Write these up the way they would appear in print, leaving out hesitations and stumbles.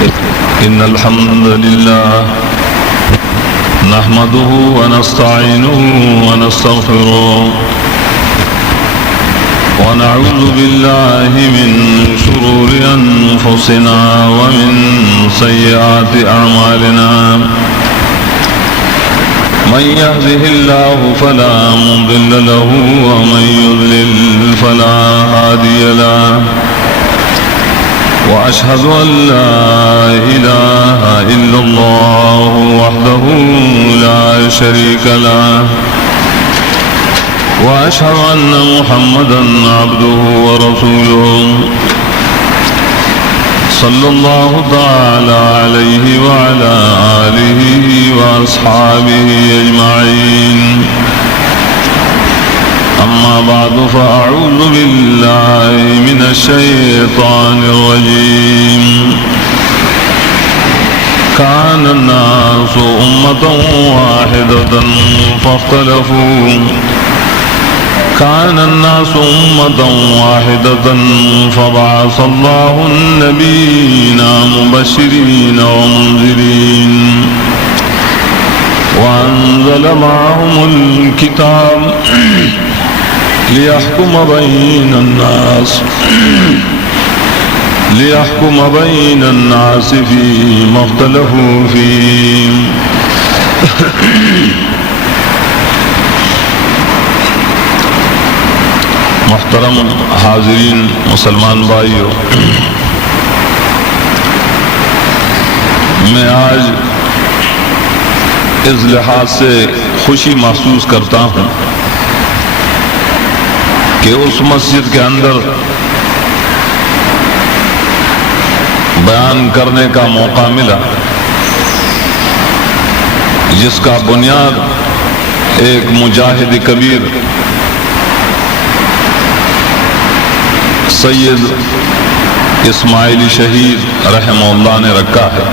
إن الحمد لله نحمده ونستعينه ونستغفره ونعوذ بالله من شرور أنفسنا ومن سيئات أعمالنا من يهده الله فلا مضل له ومن يضلل فلا هادي له وأشهد أن لا إله إلا الله وحده لا شريك له وأشهد أن محمدا عبده ورسوله صلى الله تعالى عليه وعلى آله وأصحابه أجمعين أما بعد فأعوذ بالله من الشيطان الرجيم كان الناس أمة واحدة فاختلفوا كان الناس أمة واحدة فبعث الله النبيين مبشرين ومنذرين وأنزل معهم الكتاب ليحكم بين الناس فيما اختلفوا فيه محترم حاضرین مسلمان بھائیو، میں آج اس لحاظ سے خوشی محسوس کرتا ہوں کہ اس مسجد کے اندر بیان کرنے کا موقع ملا جس کا بنیاد ایک مجاہد کبیر سید اسماعیلی شہید رحمہ اللہ نے رکھا ہے۔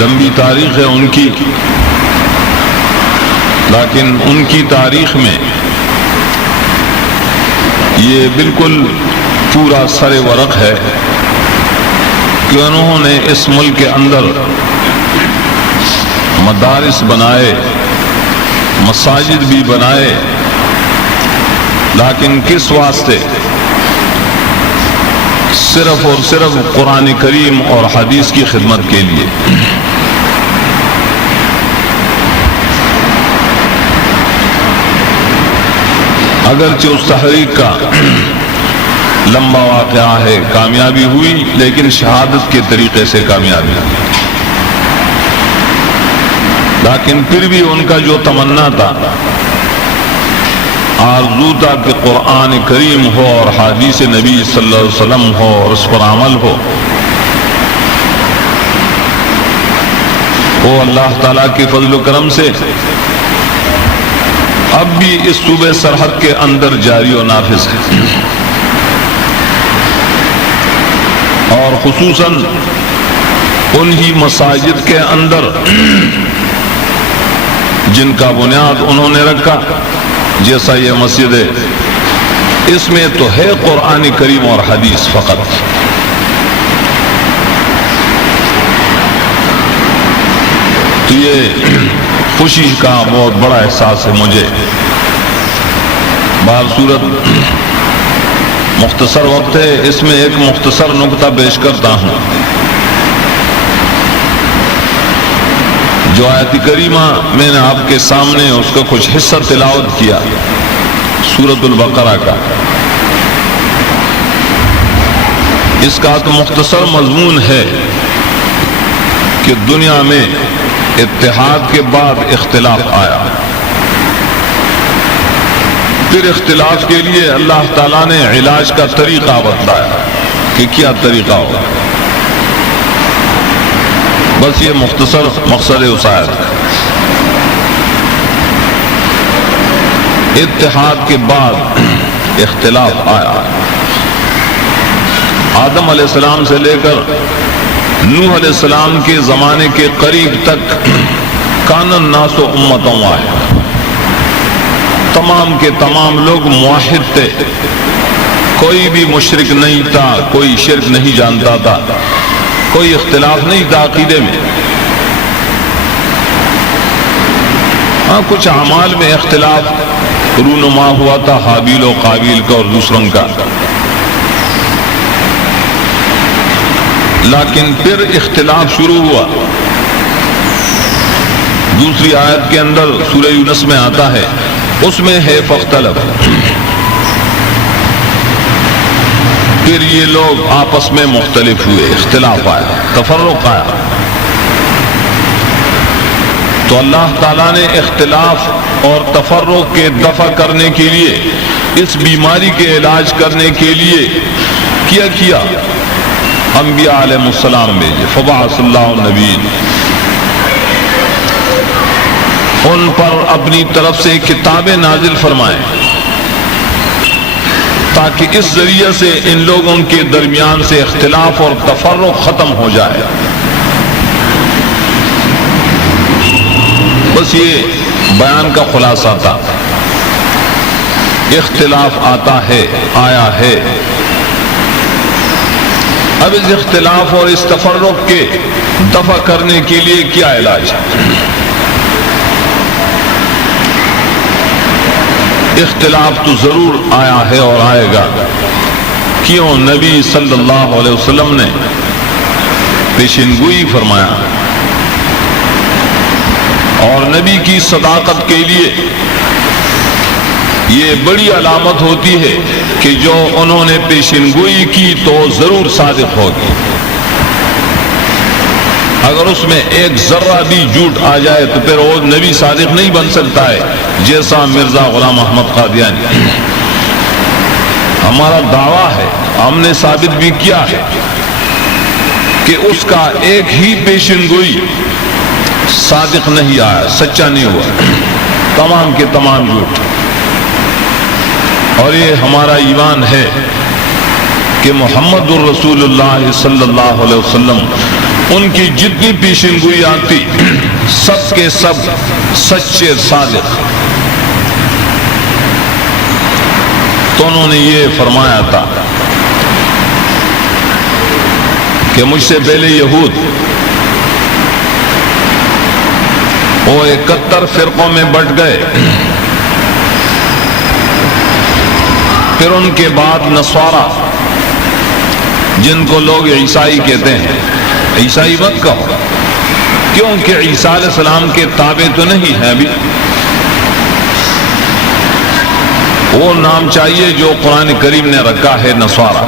لمبی تاریخ ہے ان کی، لیکن ان کی تاریخ میں یہ بالکل پورا سر ورق ہے کہ انہوں نے اس ملک کے اندر مدارس بنائے، مساجد بھی بنائے، لیکن کس واسطے؟ صرف اور صرف قرآن کریم اور حدیث کی خدمت کے لیے۔ اگرچہ اس تحریک کا لمبا واقعہ ہے، کامیابی ہوئی لیکن شہادت کے طریقے سے کامیابی ہوئی، لیکن پھر بھی ان کا جو تمنا تھا، آرزو تھا کہ قرآن کریم ہو اور حدیث نبی صلی اللہ علیہ وسلم ہو اور اس پر عمل ہو، وہ اللہ تعالیٰ کے فضل و کرم سے اب بھی اس صوبے سرحد کے اندر جاری و نافذ ہے، اور خصوصاً انہی مساجد کے اندر جن کا بنیاد انہوں نے رکھا، جیسا یہ مسجد ہے، اس میں تو ہے قرآن کریم اور حدیث فقط۔ تو یہ خوشی کا بہت بڑا احساس ہے مجھے۔ بہر صورت مختصر وقت ہے، اس میں ایک مختصر نکتہ پیش کرتا ہوں۔ جو آیت کریمہ میں نے آپ کے سامنے اس کا کچھ حصہ تلاوت کیا، سورۃ البقرہ کا، اس کا تو مختصر مضمون ہے کہ دنیا میں اتحاد کے بعد اختلاف آیا، پھر اختلاف کے لیے اللہ تعالیٰ نے علاج کا طریقہ بتلایا کہ کیا طریقہ ہو۔ بس یہ مختصر مقصد اس آیت کا۔ اتحاد کے بعد اختلاف آیا، آدم علیہ السلام سے لے کر نوح علیہ السلام کے زمانے کے قریب تک کان الناس امۃ واحدہ، تمام کے تمام لوگ موحد تھے، کوئی بھی مشرک نہیں تھا، کوئی شرک نہیں جانتا تھا، کوئی اختلاف نہیں تھا عقیدے میں۔ ہاں کچھ اعمال میں اختلاف رونما ہوا تھا، حابیل و قابیل کا اور دوسروں کا، لیکن پھر اختلاف شروع ہوا۔ دوسری آیت کے اندر سورہ یونس میں آتا ہے، اس میں ہے فاختلف، پھر یہ لوگ آپس میں مختلف ہوئے، اختلاف آیا، تفرق آیا۔ تو اللہ تعالیٰ نے اختلاف اور تفرق کے دفع کرنے کے لیے، اس بیماری کے علاج کرنے کے لیے کیا انبیاء علیہ السلام بھیجے، فبعث اللہ النبیین، ان پر اپنی طرف سے کتابیں نازل فرمائیں تاکہ اس ذریعے سے ان لوگوں کے درمیان سے اختلاف اور تفرق ختم ہو جائے۔ بس یہ بیان کا خلاصہ تھا۔ اختلاف آتا ہے، آیا ہے، اب اس اختلاف اور اس تفرق کے دفع کرنے کے لیے کیا علاج ہے؟ اختلاف تو ضرور آیا ہے اور آئے گا، کیوں؟ نبی صلی اللہ علیہ وسلم نے پیشین گوئی فرمایا، اور نبی کی صداقت کے لیے یہ بڑی علامت ہوتی ہے کہ جو انہوں نے پیشین گوئی کی تو ضرور صادق ہوگی۔ اگر اس میں ایک ذرہ بھی جھوٹ آ جائے تو پھر وہ نبی صادق نہیں بن سکتا ہے، جیسا مرزا غلام احمد قادیانی۔ ہمارا دعویٰ ہے، ہم نے ثابت بھی کیا ہے کہ اس کا ایک ہی پیشین گوئی صادق نہیں آیا، سچا نہیں ہوا، تمام کے تمام جھوٹ۔ اور یہ ہمارا ایمان ہے کہ محمد الرسول اللہ صلی اللہ علیہ وسلم، ان کی جتنی پیشین گوئی آتی سب کے سب سچے صادق۔ تو انہوں نے یہ فرمایا تھا کہ مجھ سے پہلے یہود وہ 71 فرقوں میں بٹ گئے، پھر ان کے بعد نصارہ، جن کو لوگ عیسائی کہتے ہیں، عیسائی مت کہو، کیونکہ عیسیٰ علیہ السلام کے تابع تو نہیں ہیں ابھی، وہ نام چاہیے جو قرآن کریم نے رکھا ہے، نصارہ۔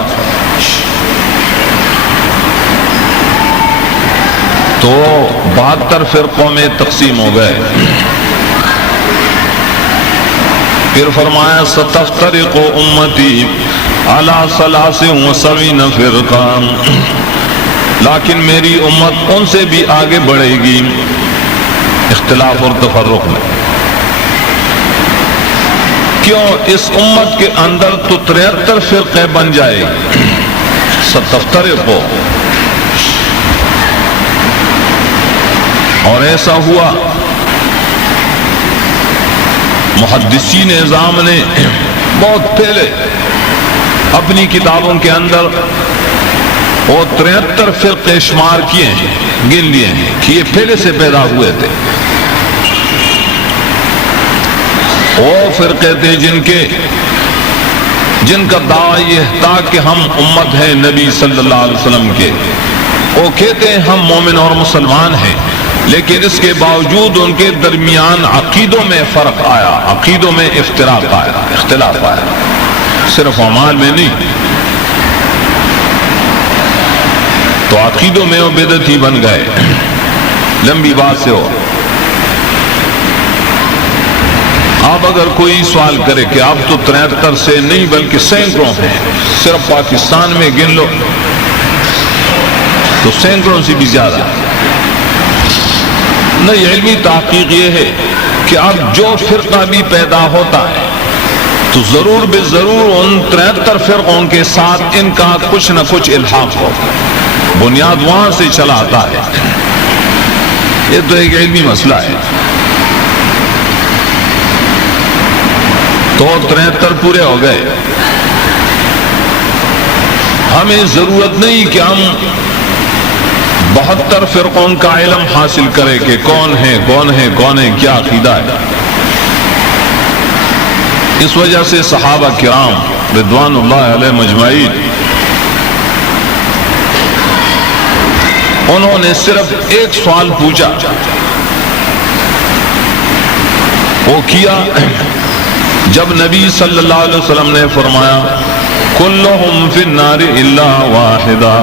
تو 72 فرقوں میں تقسیم ہو گئے۔ پھر فرمایا ستفترق امتی علی 73 فرقہ، لیکن میری امت ان سے بھی آگے بڑھے گی اختلاف اور تفرق میں۔ کیوں؟ اس امت کے اندر تو 73 فرقے بن جائے گی، ستفترق ہو۔ اور ایسا ہوا، محدثین نظام نے بہت پہلے اپنی کتابوں کے اندر وہ 73 فرقے شمار کیے ہیں، گن لیے ہیں کہ یہ پہلے سے پیدا ہوئے تھے۔ وہ فرقے تھے جن کا دعویٰ یہ تھا کہ ہم امت ہیں نبی صلی اللہ علیہ وسلم کے، وہ کہتے ہیں ہم مومن اور مسلمان ہیں، لیکن اس کے باوجود ان کے درمیان عقیدوں میں فرق آیا، عقیدوں میں افتراق آیا، اختلاف آیا، صرف اعمال میں نہیں۔ تو عقیدوں میں وہ بدعتی بن گئے۔ لمبی بات سے ہو، اب اگر کوئی سوال کرے کہ اب تو 73 سے نہیں بلکہ سینکڑوں ہیں، صرف پاکستان میں گن لو تو سینکڑوں سے بھی زیادہ۔ نہیں، علمی تحقیق یہ ہے کہ اب جو فرقہ بھی پیدا ہوتا ہے تو ضرور بے ضرور ان 73 فرقوں کے ساتھ ان کا کچھ نہ کچھ الحاق ہو، بنیاد وہاں سے چلا آتا ہے۔ یہ تو ایک علمی مسئلہ ہے۔ تو 73 پورے ہو گئے، ہمیں ضرورت نہیں کہ ہم 72 فرقوں کا علم حاصل کرے کہ کون ہے کیا عقیدہ ہے۔ اس وجہ سے صحابہ کرام رضوان اللہ علیہ مجمعین انہوں نے صرف ایک سوال پوچھا، وہ کیا جب نبی صلی اللہ علیہ وسلم نے فرمایا کلہم فی النار الا واحدہ،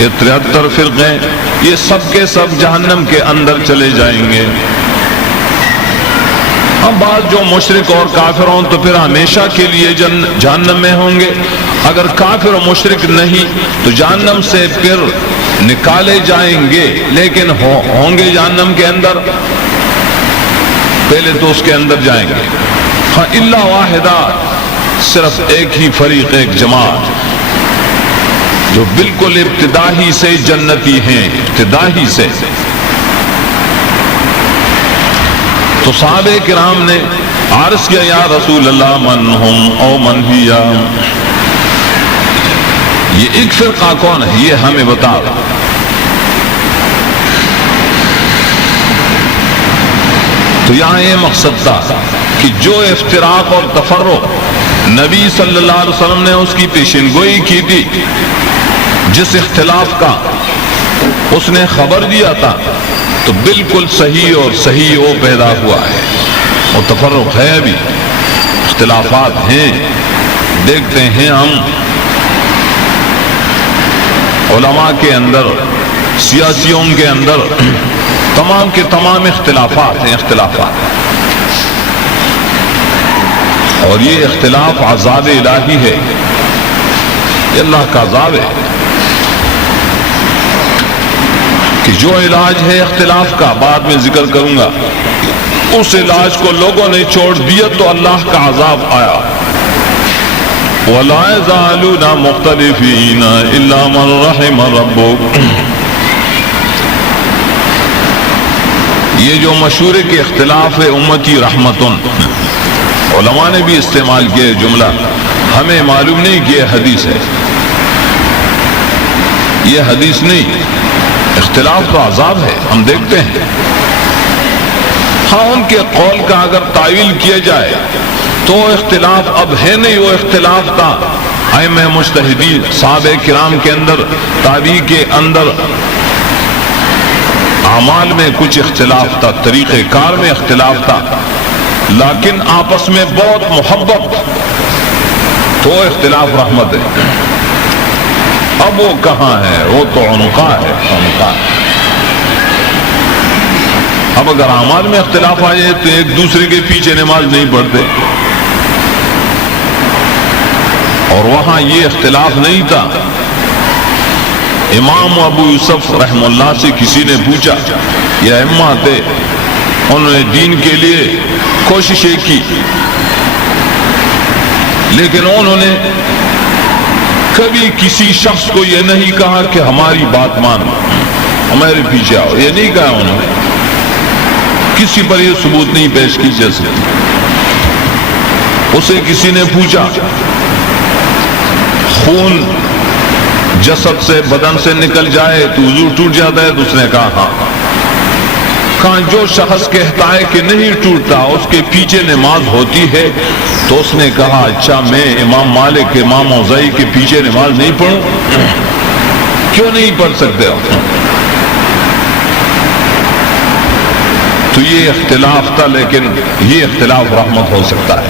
یہ 73 فرقے یہ سب کے سب جہنم کے اندر چلے جائیں گے۔ اب بعض جو مشرک اور کافر ہوں تو پھر ہمیشہ کے لیے جہنم میں ہوں گے، اگر کافر و مشرک نہیں تو جہنم سے پھر نکالے جائیں گے، لیکن ہوں گے جہنم کے اندر، پہلے تو اس کے اندر جائیں گے۔ ہاں الا واحدہ، صرف ایک ہی فریق، ایک جماعت جو بالکل ابتدائی سے جنتی ہیں، ابتدائی سے۔ تو صحابہ کرام نے عرض کیا یا رسول اللہ من ہم او من ہی، یہ ایک فرقہ کون ہے یہ ہمیں بتا۔ تو یہاں یہ مقصد تھا کہ جو افتراق اور تفرق نبی صلی اللہ علیہ وسلم نے اس کی پیشن گوئی کی تھی، جس اختلاف کا اس نے خبر دیا تھا، تو بالکل صحیح اور صحیح وہ پیدا ہوا ہے۔ اور تفرق ہے، ابھی اختلافات ہیں، دیکھتے ہیں ہم علماء کے اندر، سیاسیوں کے اندر تمام کے تمام اختلافات ہیں، اختلافات، اور یہ اختلاف عذاب الہی ہے، یہ اللہ کا عذاب ہے کہ جو علاج ہے اختلاف کا، بعد میں ذکر کروں گا، اس علاج کو لوگوں نے چھوڑ دیا تو اللہ کا عذاب آیا۔ وَلَا يَزَالُونَ مُخْتَلِفِينَ إِلَّا مَنْ رَحِمَ رَبُّكَ، یہ جو مشہور ہے کہ اختلاف امتی رحمتن، علماء نے بھی استعمال کیا جملہ، ہمیں معلوم نہیں کہ یہ حدیث ہے، یہ حدیث نہیں، اختلاف تو عذاب ہے، ہم دیکھتے ہیں۔ ہاں ان کے قول کا اگر تعویل کیا جائے تو اختلاف اب ہے نہیں، وہ اختلاف تھا ائمہ مجتہدین صحابہ کرام کے اندر، تابعی کے اندر، اعمال میں کچھ اختلاف تھا، طریقہ کار میں اختلاف تھا، لیکن آپس میں بہت محبت، تو اختلاف رحمت ہے۔ اب وہ کہاں ہے؟ وہ تو عنقا ہے، عنقا۔ اب اگر اعمال میں اختلاف آ جائے تو ایک دوسرے کے پیچھے نماز نہیں پڑھتے، اور وہاں یہ اختلاف نہیں تھا۔ امام ابو یوسف رحم اللہ سے کسی نے پوچھا، یہ ائمہ تھے، انہوں نے دین کے لیے کوششیں کی، لیکن انہوں نے کبھی کسی شخص کو یہ نہیں کہا کہ ہماری بات مانو، ہمارے پیچھے آؤ، یہ نہیں کہا انہوں نے، کسی پر یہ ثبوت نہیں پیش کی جا سکتی۔ اسے کسی نے پوچھا خون جسد سے، بدن سے نکل جائے تو وضو ٹوٹ جاتا ہے؟ تو اس نے کہا ہاں۔ کہاں جو شخص کہتا ہے کہ نہیں ٹوٹتا اس کے پیچھے نماز ہوتی ہے؟ تو اس نے کہا اچھا میں امام مالک، امام اوزاعی کے پیچھے نماز نہیں پڑھوں؟ کیوں نہیں پڑھ سکتے ہو؟ تو یہ اختلاف تھا، لیکن یہ اختلاف رحمت ہو سکتا ہے،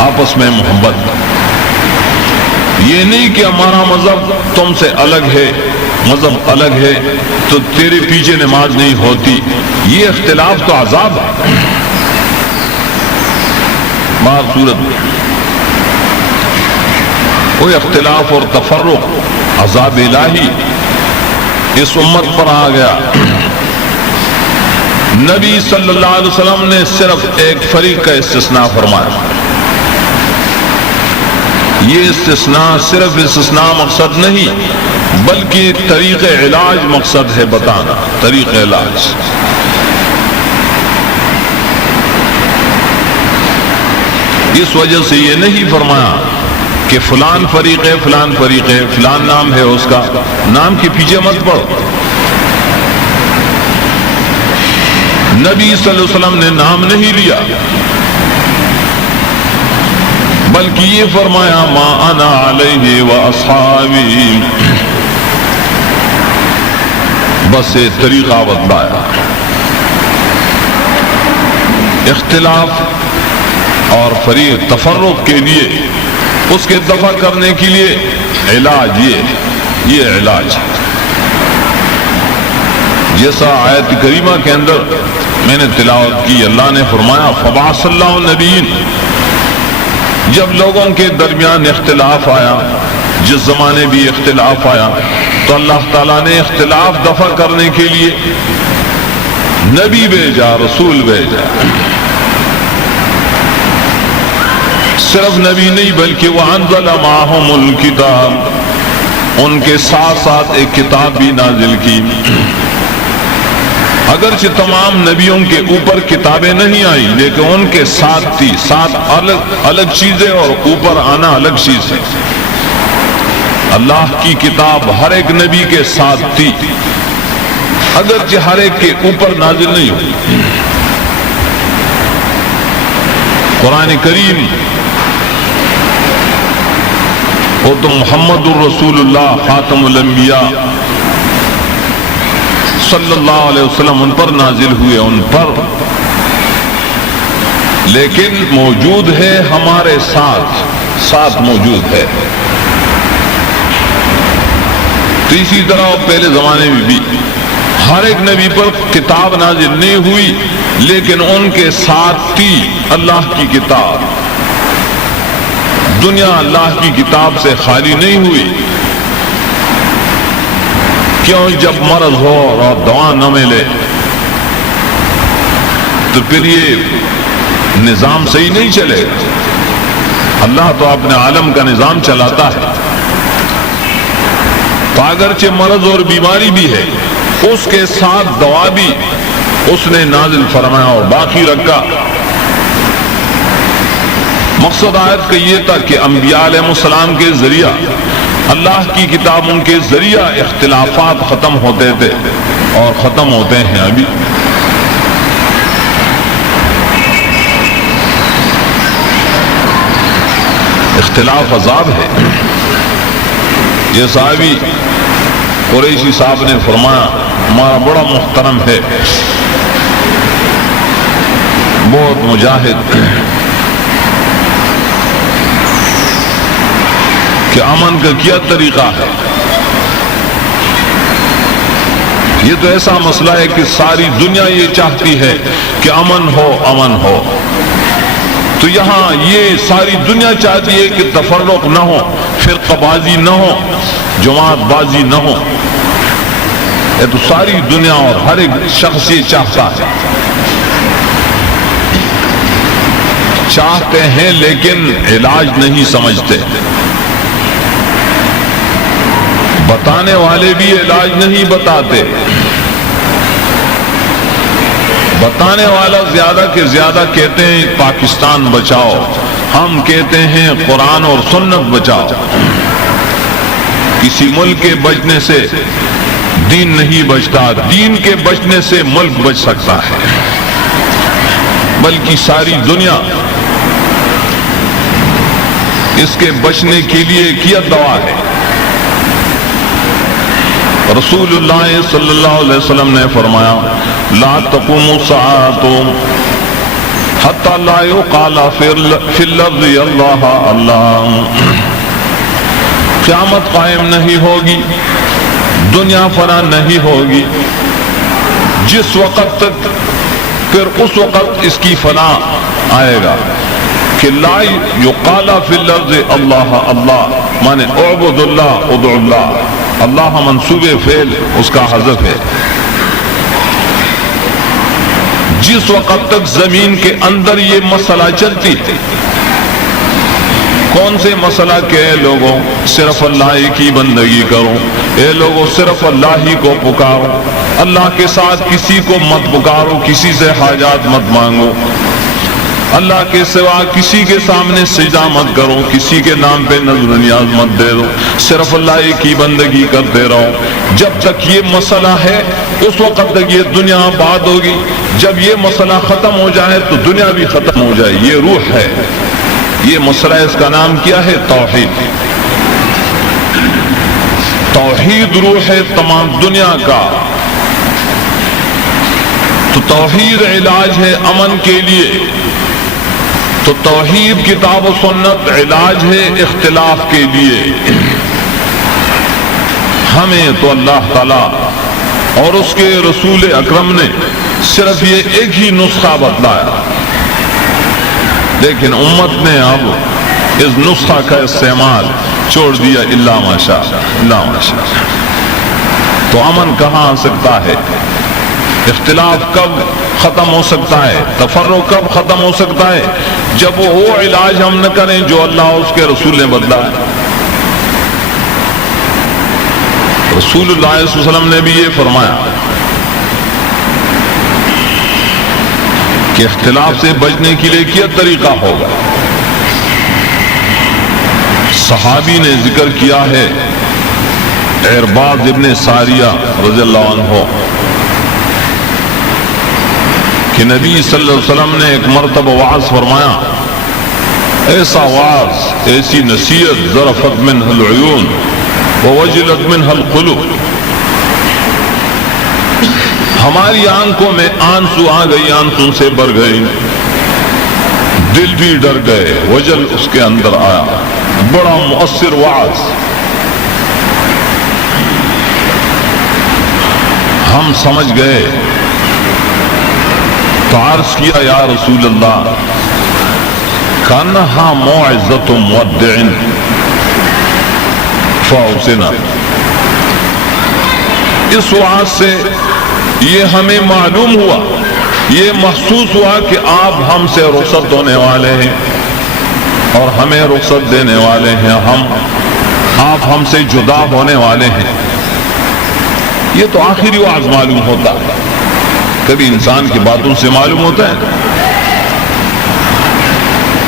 آپس میں محبت۔ یہ نہیں کہ ہمارا مذہب تم سے الگ ہے، مذہب الگ ہے تو تیرے پیچھے نماز نہیں ہوتی، یہ اختلاف تو عذاب ہے۔ بہر صورت کوئی اختلاف اور تفرق عذاب الہی اس امت پر آ گیا۔ نبی صلی اللہ علیہ وسلم نے صرف ایک فریق کا استثناء فرمایا۔ یہ استثناء صرف استثناء مقصد نہیں بلکہ طریق علاج مقصد ہے، بتانا طریق علاج۔ اس وجہ سے یہ نہیں فرمایا کہ فلان فریق ہے، فلان فریق ہے، فلان نام ہے اس کا، نام کے پیچھے مت پڑو۔ نبی صلی اللہ علیہ وسلم نے نام نہیں لیا، بلکہ یہ فرمایا ما انا علیہ و اصحابی، بس یہ طریقہ بتلایا۔ اختلاف اور فریق تفرق کے لیے، اس کے دفع کرنے کے لیے علاج یہ علاج، جیسا آیت کریمہ کے اندر میں نے تلاوت کی، اللہ نے فرمایا فبعث اللہ النبیین، جب لوگوں کے درمیان اختلاف آیا، جس زمانے بھی اختلاف آیا، تو اللہ تعالیٰ نے اختلاف دفع کرنے کے لیے نبی بھیجا، رسول بھیجا۔ صرف نبی نہیں بلکہ وَأَنزَلَ مَعَهُمُ الْكِتَابَ، ان کے ساتھ ساتھ ایک کتاب بھی نازل کی۔ اگرچہ تمام نبیوں کے اوپر کتابیں نہیں آئی، لیکن ان کے ساتھ تھی، ساتھ الگ چیزیں اور اوپر آنا الگ چیز ہے۔ اللہ کی کتاب ہر ایک نبی کے ساتھ تھی، اگرچہ ہر ایک کے اوپر نازل نہیں ہوئی۔ قرآن کریم وہ تو محمد الرسول اللہ خاتم الانبیاء صلی اللہ علیہ وسلم ان پر نازل ہوئے، ان پر، لیکن موجود ہے ہمارے ساتھ موجود ہے۔ تو اسی طرح پہلے زمانے میں بھی ہر ایک نبی پر کتاب نازل نہیں ہوئی، لیکن ان کے ساتھ تھی اللہ کی کتاب۔ دنیا اللہ کی کتاب سے خالی نہیں ہوئی، کیوں؟ جب مرض ہو اور دوا نہ ملے تو پھر یہ نظام صحیح نہیں چلے گا۔ اللہ تو اپنے عالم کا نظام چلاتا ہے، تو اگرچہ مرض اور بیماری بھی ہے، اس کے ساتھ دوا بھی اس نے نازل فرمایا اور باقی رکھا۔ مقصد آیت کا یہ تھا کہ انبیاء علیہ السلام کے ذریعہ، اللہ کی کتابوں کے ذریعہ اختلافات ختم ہوتے تھے اور ختم ہوتے ہیں ابھی۔ اختلاف عذاب ہے۔ یہ صحابی قریشی صاحب نے فرمایا، ہمارا بڑا محترم ہے، بہت مجاہد، کہ امن کا کیا طریقہ ہے؟ یہ تو ایسا مسئلہ ہے کہ ساری دنیا یہ چاہتی ہے کہ امن ہو، امن ہو۔ تو یہاں یہ ساری دنیا چاہتی ہے کہ تفرق نہ ہو، فرقہ بازی نہ ہو، جماعت بازی نہ ہو۔ یہ تو ساری دنیا اور ہر ایک شخص یہ چاہتا ہے، چاہتے ہیں لیکن علاج نہیں سمجھتے۔ بتانے والے بھی علاج نہیں بتاتے۔ بتانے والا زیادہ کے زیادہ کہتے ہیں پاکستان بچاؤ، ہم کہتے ہیں قرآن اور سنت بچاؤ۔ کسی ملک کے بچنے سے دین نہیں بچتا، دین کے بچنے سے ملک بچ سکتا ہے، بلکہ ساری دنیا اس کے بچنے کے لیے کیا دعا ہے۔ رسول اللہ صلی اللہ علیہ وسلم نے فرمایا لا تقوم الساعة حتى لا يقال في اللفظ اللہ اللہ، قیامت قائم نہیں ہوگی، دنیا فنا نہیں ہوگی جس وقت تک، پھر اس وقت اس کی فنا آئے گا کہ لا یقال فی اللفظ اللہ اللہ، مانے اعبد اللہ ادع اللہ، اللہ منصوب فعل اس کا حذف ہے۔ جس وقت تک زمین کے اندر یہ مسئلہ چلتی ہے، کون سے مسئلہ کہ اے لوگوں صرف اللہ ہی کی بندگی کرو، اے لوگوں صرف اللہ ہی کو پکارو، اللہ کے ساتھ کسی کو مت پکارو، کسی سے حاجات مت مانگو، اللہ کے سوا کسی کے سامنے سجدہ مت کرو، کسی کے نام پہ نظر و نیاز مت دے دو، صرف اللہ کی بندگی کرتے رہو۔ جب تک یہ مسئلہ ہے اس وقت تک یہ دنیا آباد ہوگی، جب یہ مسئلہ ختم ہو جائے تو دنیا بھی ختم ہو جائے۔ یہ روح ہے، یہ مسئلہ، اس کا نام کیا ہے؟ توحید۔ توحید روح ہے تمام دنیا کا۔ تو توحید علاج ہے امن کے لیے، تو توحید کتاب و سنت علاج ہے اختلاف کے لیے۔ ہمیں تو اللہ تعالیٰ اور اس کے رسول اکرم نے صرف یہ ایک ہی نسخہ بتلایا، لیکن امت نے اب اس نسخہ کا استعمال چھوڑ دیا، الا ماشاء اللہ۔ تو امن کہاں آ سکتا ہے؟ اختلاف کب ختم ہو سکتا ہے؟ تفرق کب ختم ہو سکتا ہے؟ جب وہ علاج ہم نہ کریں جو اللہ اور اس کے رسول نے بدلا ہے۔ رسول اللہ صلی اللہ علیہ وسلم نے بھی یہ فرمایا کہ اختلاف سے بچنے کے لیے کیا طریقہ ہوگا؟ صحابی نے ذکر کیا ہے، عرباض ابن ساریہ رضی اللہ عنہ، کہ نبی صلی اللہ علیہ وسلم نے ایک مرتبہ وعظ فرمایا، ایسا وعظ، ایسی نصیحت، ذرفت منہ العیون ووجلت منہ القلوب، ہماری آنکھوں میں آنسو آ گئی، آنسوں سے بھر گئی، دل بھی ڈر گئے، وجل اس کے اندر آیا۔ بڑا مؤثر وعظ۔ ہم سمجھ گئے تو عرض کیا، یا رسول اللہ، کانہا موعظۃ مودع فاوصنا۔ اس وعظ سے یہ ہمیں معلوم ہوا، یہ محسوس ہوا کہ آپ ہم سے رخصت ہونے والے ہیں اور ہمیں رخصت دینے والے ہیں، آپ ہم سے جدا ہونے والے ہیں۔ یہ تو آخری وعظ معلوم ہوتا ہے، کبھی انسان کی باتوں سے معلوم ہوتا ہے۔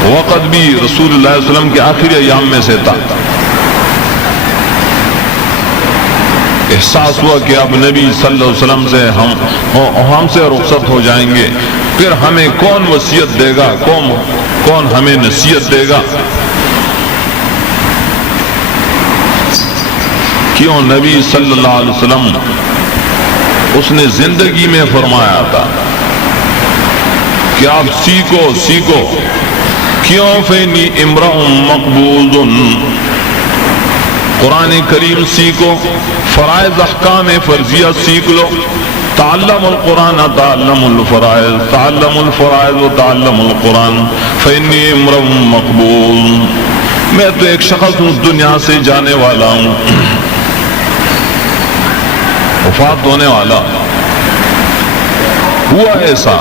وقت بھی رسول اللہ صلی اللہ علیہ وسلم کے آخری ایام میں سے تھا۔ احساس ہوا کہ اب نبی صلی اللہ علیہ وسلم سے ہم سے رخصت ہو جائیں گے، پھر ہمیں کون وصیت دے گا، کون ہمیں نصیحت دے گا؟ کیوں؟ نبی صلی اللہ علیہ وسلم اس نے زندگی میں فرمایا تھا کہ آپ سیکھو۔ کیوں؟ فینی امرؤ مقبوض، قرآن کریم سیکھو، فرائض احکام فرضیہ سیکھ لو۔ تعلم القرآن تعلم الفرائض، تعلم الفرائض و تعلم القرآن، فینی امرؤ مقبوض۔ میں تو ایک شخص ہوں، دنیا سے جانے والا ہوں، وفات ہونے والا۔ ہوا ایسا،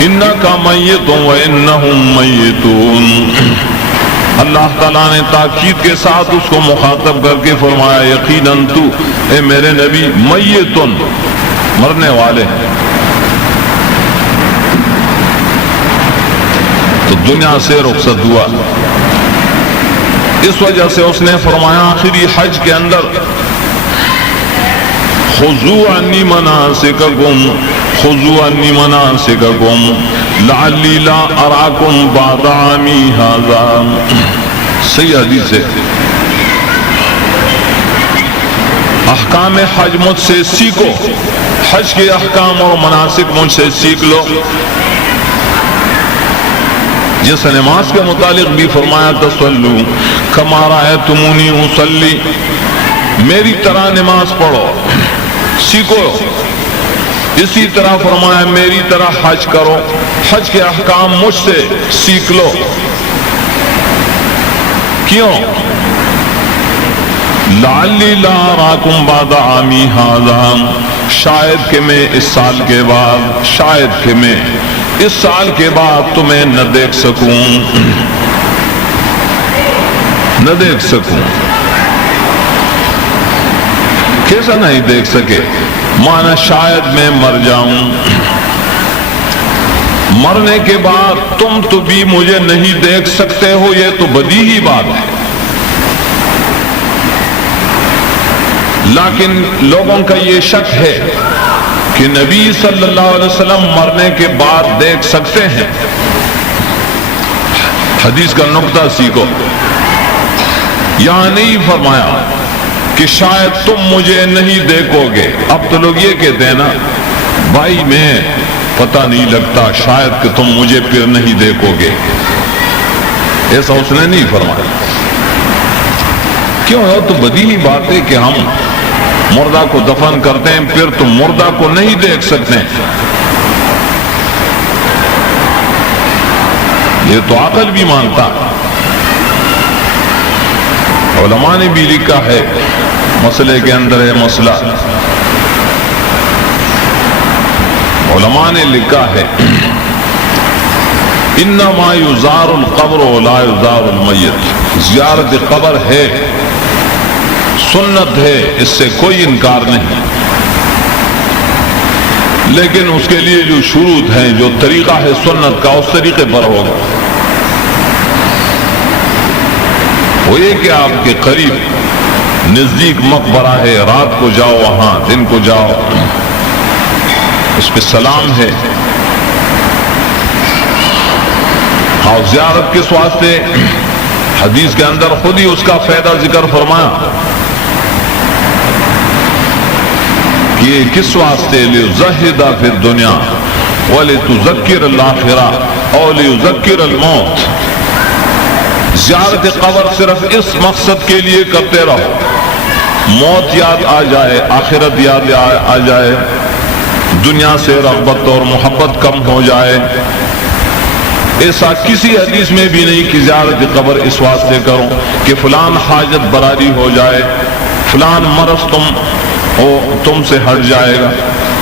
انکا میت و انہم میتون۔ اللہ تعالیٰ نے تاکید کے ساتھ اس کو مخاطب کر کے فرمایا، یقیناً تو اے میرے نبی میتون، مرنے والے ہیں۔ تو دنیا سے رخصت ہوا۔ اس وجہ سے اس نے فرمایا آخری حج کے اندر، خذوا عنی مناسککم، خذوا عنی مناسککم لعلی لا اراکم بعد عامی ھذا۔ صحیح حدیث ہے۔ احکام حج مجھ سے سیکھو، حج کے احکام اور مناسک مجھ سے سیکھ لو۔ جس نماز کے متعلق بھی فرمایا، تصلوا کما رأیتمونی اصلی، میری طرح نماز پڑھو، سیکھو۔ اسی طرح فرمایا میری طرح حج کرو، حج کے احکام مجھ سے سیکھ لو۔ کیوں؟ لعلی لا اراکم بعد عامی ھذا، شاید کہ میں اس سال کے بعد، شاید کہ میں اس سال کے بعد تمہیں نہ دیکھ سکوں، نہ دیکھ سکوں۔ کیسا نہیں دیکھ سکے؟ مانا شاید میں مر جاؤں۔ مرنے کے بعد تم تو بھی مجھے نہیں دیکھ سکتے ہو، یہ تو بدیہی بات ہے، لیکن لوگوں کا یہ شک ہے کہ نبی صلی اللہ علیہ وسلم مرنے کے بعد دیکھ سکتے ہیں۔ حدیث کا نقطہ سیکھو، یہاں نہیں فرمایا کہ شاید تم مجھے نہیں دیکھو گے۔ اب تو لوگ یہ کہتے ہیں نا، بھائی میں پتہ نہیں لگتا، شاید کہ تم مجھے پھر نہیں دیکھو گے، ایسا اس نے نہیں فرمایا۔ کیوں ہے؟ تو بدیہی بات ہے کہ ہم مردہ کو دفن کرتے ہیں، پھر تم مردہ کو نہیں دیکھ سکتے، یہ تو عقل بھی مانتا ہے۔ علماء نے بھی لکھا ہے، مسئلے کے اندر ہے مسئلہ، علماء نے لکھا ہے انما یزار القبر ولا یزار المیت، زیارت قبر ہے، سنت ہے، اس سے کوئی انکار نہیں، لیکن اس کے لیے جو شروط ہیں، جو طریقہ ہے سنت کا، اس طریقے پر ہوگا۔ وہ یہ کہ آپ کے قریب نزدیک مقبرہ ہے، رات کو جاؤ وہاں، دن کو جاؤ، اس پہ سلام ہے، اور زیارت کس واسطے؟ حدیث کے اندر خود ہی اس کا فائدہ ذکر فرمایا کہ یہ کس واسطے؟ لِيُزَهِّدَ فِي الدُّنْيَا وَلِتُذَكِّرَ الْآخِرَةَ اور لِيُذَكِّرَ الْمَوْتَ۔ زیارت قبر صرف اس مقصد کے لیے کرتے رہو، موت یاد آ جائے، آخرت یاد آ جائے، دنیا سے رغبت اور محبت کم ہو جائے۔ ایسا کسی حدیث میں بھی نہیں کہ زیارت قبر اس واسطے کرو کہ فلان حاجت براری ہو جائے، فلان مرض تم سے ہٹ جائے گا،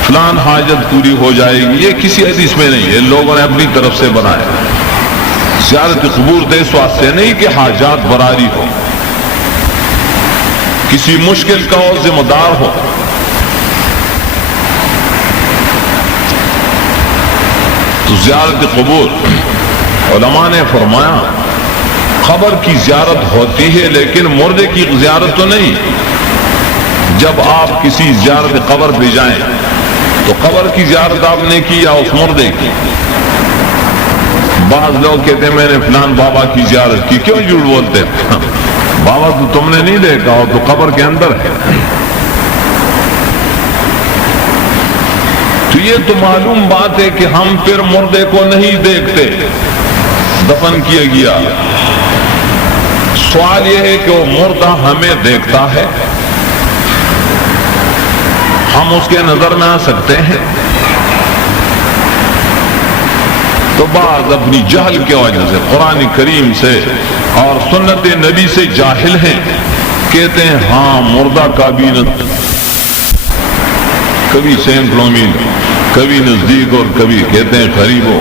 فلان حاجت پوری ہو جائے گی، یہ کسی حدیث میں نہیں، یہ لوگوں نے اپنی طرف سے بنایا۔ زیارت قبور تو اس واسطے نہیں کہ حاجات براری ہو، کسی مشکل کا وہ ذمہ دار ہو، تو زیارت قبور علماء نے فرمایا قبر کی زیارت ہوتی ہے، لیکن مردے کی زیارت تو نہیں۔ جب آپ کسی زیارت قبر پہ جائیں تو قبر کی زیارت آپ نے کی یا اس مردے کی؟ بعض لوگ کہتے ہیں میں نے فلان بابا کی زیارت کی، کیوں جھوٹ بولتے؟ بابا تو تم نے نہیں دیکھا، وہ تو قبر کے اندر ہے۔ تو یہ تو معلوم بات ہے کہ ہم پھر مردے کو نہیں دیکھتے، دفن کیا گیا۔ سوال یہ ہے کہ وہ مردہ ہمیں دیکھتا ہے، ہم اس کے نظر میں آ سکتے ہیں؟ تو بعض اپنی جہل کی وجہ سے قرآن کریم سے اور سنت نبی سے جاہل ہیں، کہتے ہیں ہاں مردہ کابینت کبھی سینکڑوں میل، کبھی نزدیک اور کبھی کہتے ہیں قریب ہو۔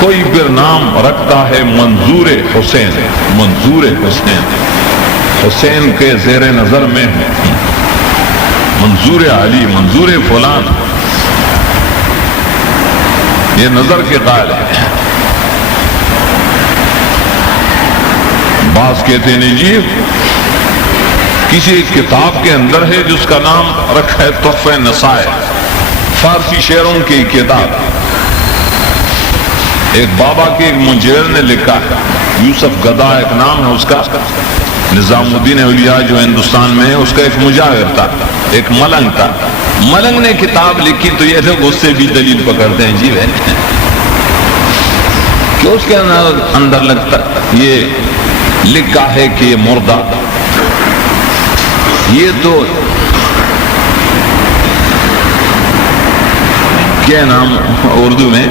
کوئی پھر نام رکھتا ہے منظور حسین، منظور حسین، حسین کے زیر نظر میں ہے، منظور علی، منظور فلان، یہ نظر کے قائل ہے۔ بعض کہتے ہیں جی کسی کتاب کے اندر ہے جس کا نام رکھا ہے تحفہ نسائے، فارسی شعروں کی کتاب، ایک بابا کے ایک منجیر نے لکھا ہے، یوسف گدا ایک نام ہے اس کا، نظام الدین اولیاء جو ہندوستان میں ہے اس کا ایک مجاور تھا، ایک ملنگ تھا، ملنگ نے کتاب لکھی تو یہ لوگ اس سے بھی دلیل پکڑتے ہیں جی کہ اس کے اندر لگتا یہ لکھا ہے کہ یہ مردہ، یہ تو کیا نام اردو میں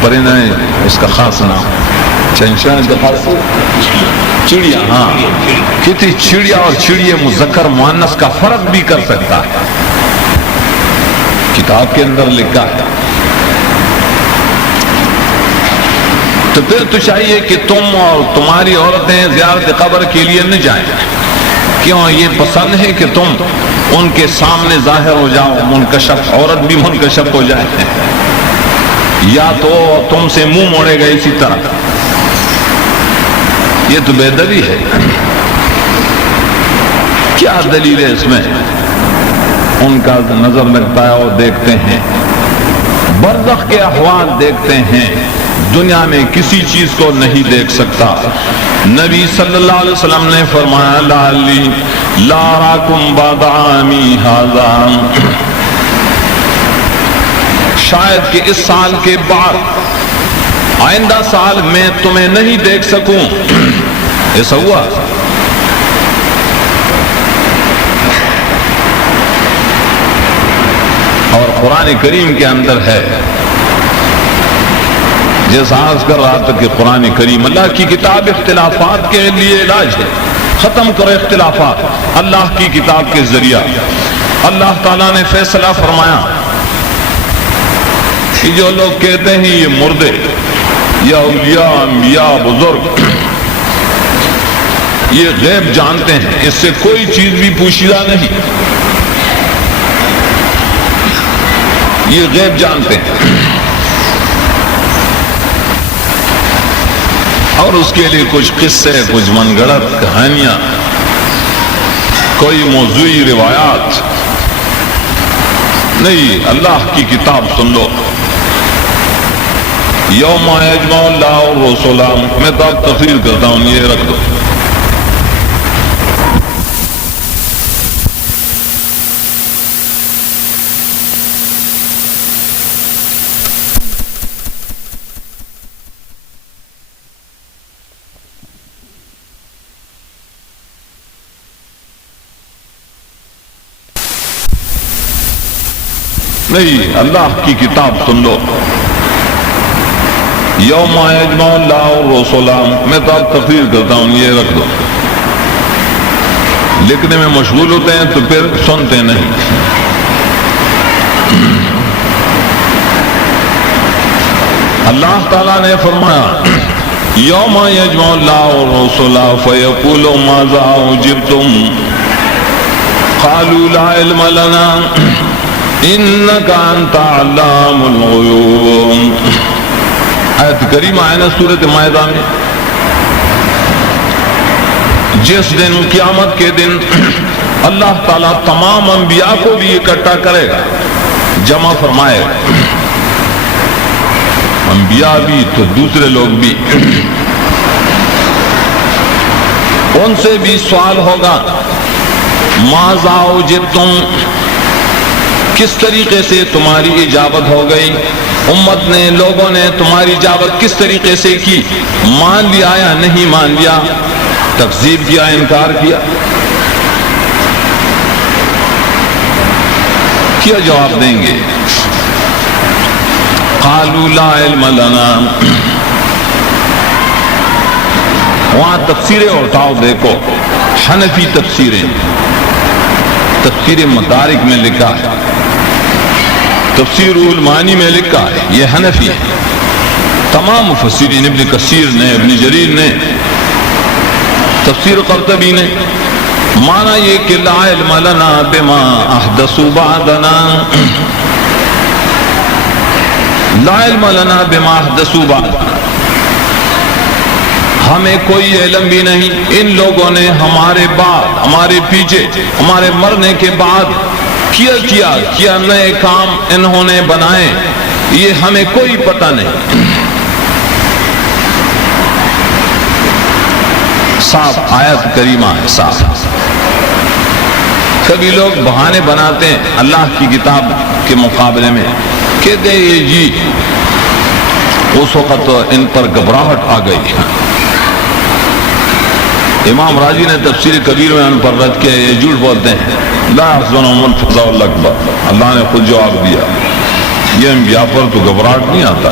پرندہ ہے اس کا خاص نام، چنچا چڑیا، ہاں کتنی چڑیا اور چڑیے مذکر مؤنث کا فرق بھی کر سکتا ہے، کتاب کے اندر لکھا ہے۔ تو پھر تو چاہیے کہ تم اور تمہاری عورتیں زیارت قبر کے لیے نہ جائیں، کیوں؟ یہ پسند ہے کہ تم ان کے سامنے ظاہر ہو جاؤ، منکشف، عورت بھی منکشف ہو جائے، یا تو تم سے منہ موڑے گا اسی طرح. یہ تو بے ادبی ہے. کیا دلیل ہے اس میں؟ ان کا نظر لگتا ہے اور دیکھتے ہیں، برزخ کے احوال دیکھتے ہیں، دنیا میں کسی چیز کو نہیں دیکھ سکتا. نبی صلی اللہ علیہ وسلم نے فرمایا لعلی لا اراکم بعد عامی ھذا، شاید کہ اس سال کے بعد آئندہ سال میں تمہیں نہیں دیکھ سکوں. ایسا ہوا؟ اور قرآن کریم کے اندر ہے، جیسا عرض کر رہا تھا کہ قرآن کریم اللہ کی کتاب اختلافات کے لیے علاج ہے. ختم کرو اختلافات. اللہ کی کتاب کے ذریعہ اللہ تعالیٰ نے فیصلہ فرمایا کہ جو لوگ کہتے ہیں یہ مردے یا اولیاء انبیاء بزرگ یہ غیب جانتے ہیں، اس سے کوئی چیز بھی پوشیدہ نہیں، یہ غیب جانتے ہیں. اور اس کے لیے کچھ قصے، کچھ من گڑت کہانیاں، کوئی موضوعی روایات نہیں. اللہ کی کتاب سن لو. یوم یجمع اللہ الرسل، میں تو اب تفسیر کرتا ہوں، یہ رکھ دو. نہیں، اللہ کی کتاب سن لو. یوم یجمع اللہ الرسل، میں تو اب تفسیر کرتا ہوں، یہ رکھ دو. لکھنے میں مشغول ہوتے ہیں تو پھر سنتے نہیں. اللہ تعالیٰ نے فرمایا یوم یجمع اللہ الرسل فیقول ماذا اجبتم قالوا لا علم لنا انک انت علام الغیوب. آیت کریمہ ہے نا سورۃ مائدہ میں. جس دن قیامت کے دن اللہ تعالیٰ تمام انبیاء کو بھی اکٹھا کرے گا، جمع فرمائے گا، انبیاء بھی تو دوسرے لوگ بھی. ان سے بھی سوال ہوگا ماذا اجبتم، کس طریقے سے تمہاری اجابت ہو گئی، امت نے، لوگوں نے تمہاری اجابت کس طریقے سے کی، مان لیا یا نہیں مان لیا، تکذیب کیا، انکار کیا. کیا جواب دیں گے؟ قالوا لا علم لنا. وہاں تفسیریں اٹھاؤ دیکھو، حنفی تفسیریں، تفسیر مدارک میں لکھا ہے، تفسیر المعانی میں لکھا ہے، یہ حنفی ہے. تمام مفسرین، ابن کثیر نے، ابن جریر نے، تفسیر قرطبی نے، معنی یہ کہ لا علم لنا بما احدثوا بعدنا، لا علم لنا بما احدثوا بعدنا، ہمیں کوئی علم بھی نہیں ان لوگوں نے ہمارے بعد، ہمارے پیچھے، ہمارے مرنے کے بعد کیا نئے کام انہوں نے بنائے، یہ ہمیں کوئی پتہ نہیں. صاف آیت کریمہ ہے، صاف. کبھی لوگ بہانے بناتے ہیں اللہ کی کتاب کے مقابلے میں، کہتے ہیں یہ جی اس وقت ان پر گھبراہٹ آ گئی. امام راضی نے تفسیر کبیر میں ان پر رد کیا، یہ جھوٹ بولتے ہیں. لا يحزنهم الفزع الاکبر، اللہ نے خود جواب دیا، یہ انبیاء پر تو گھبراہٹ نہیں آتا.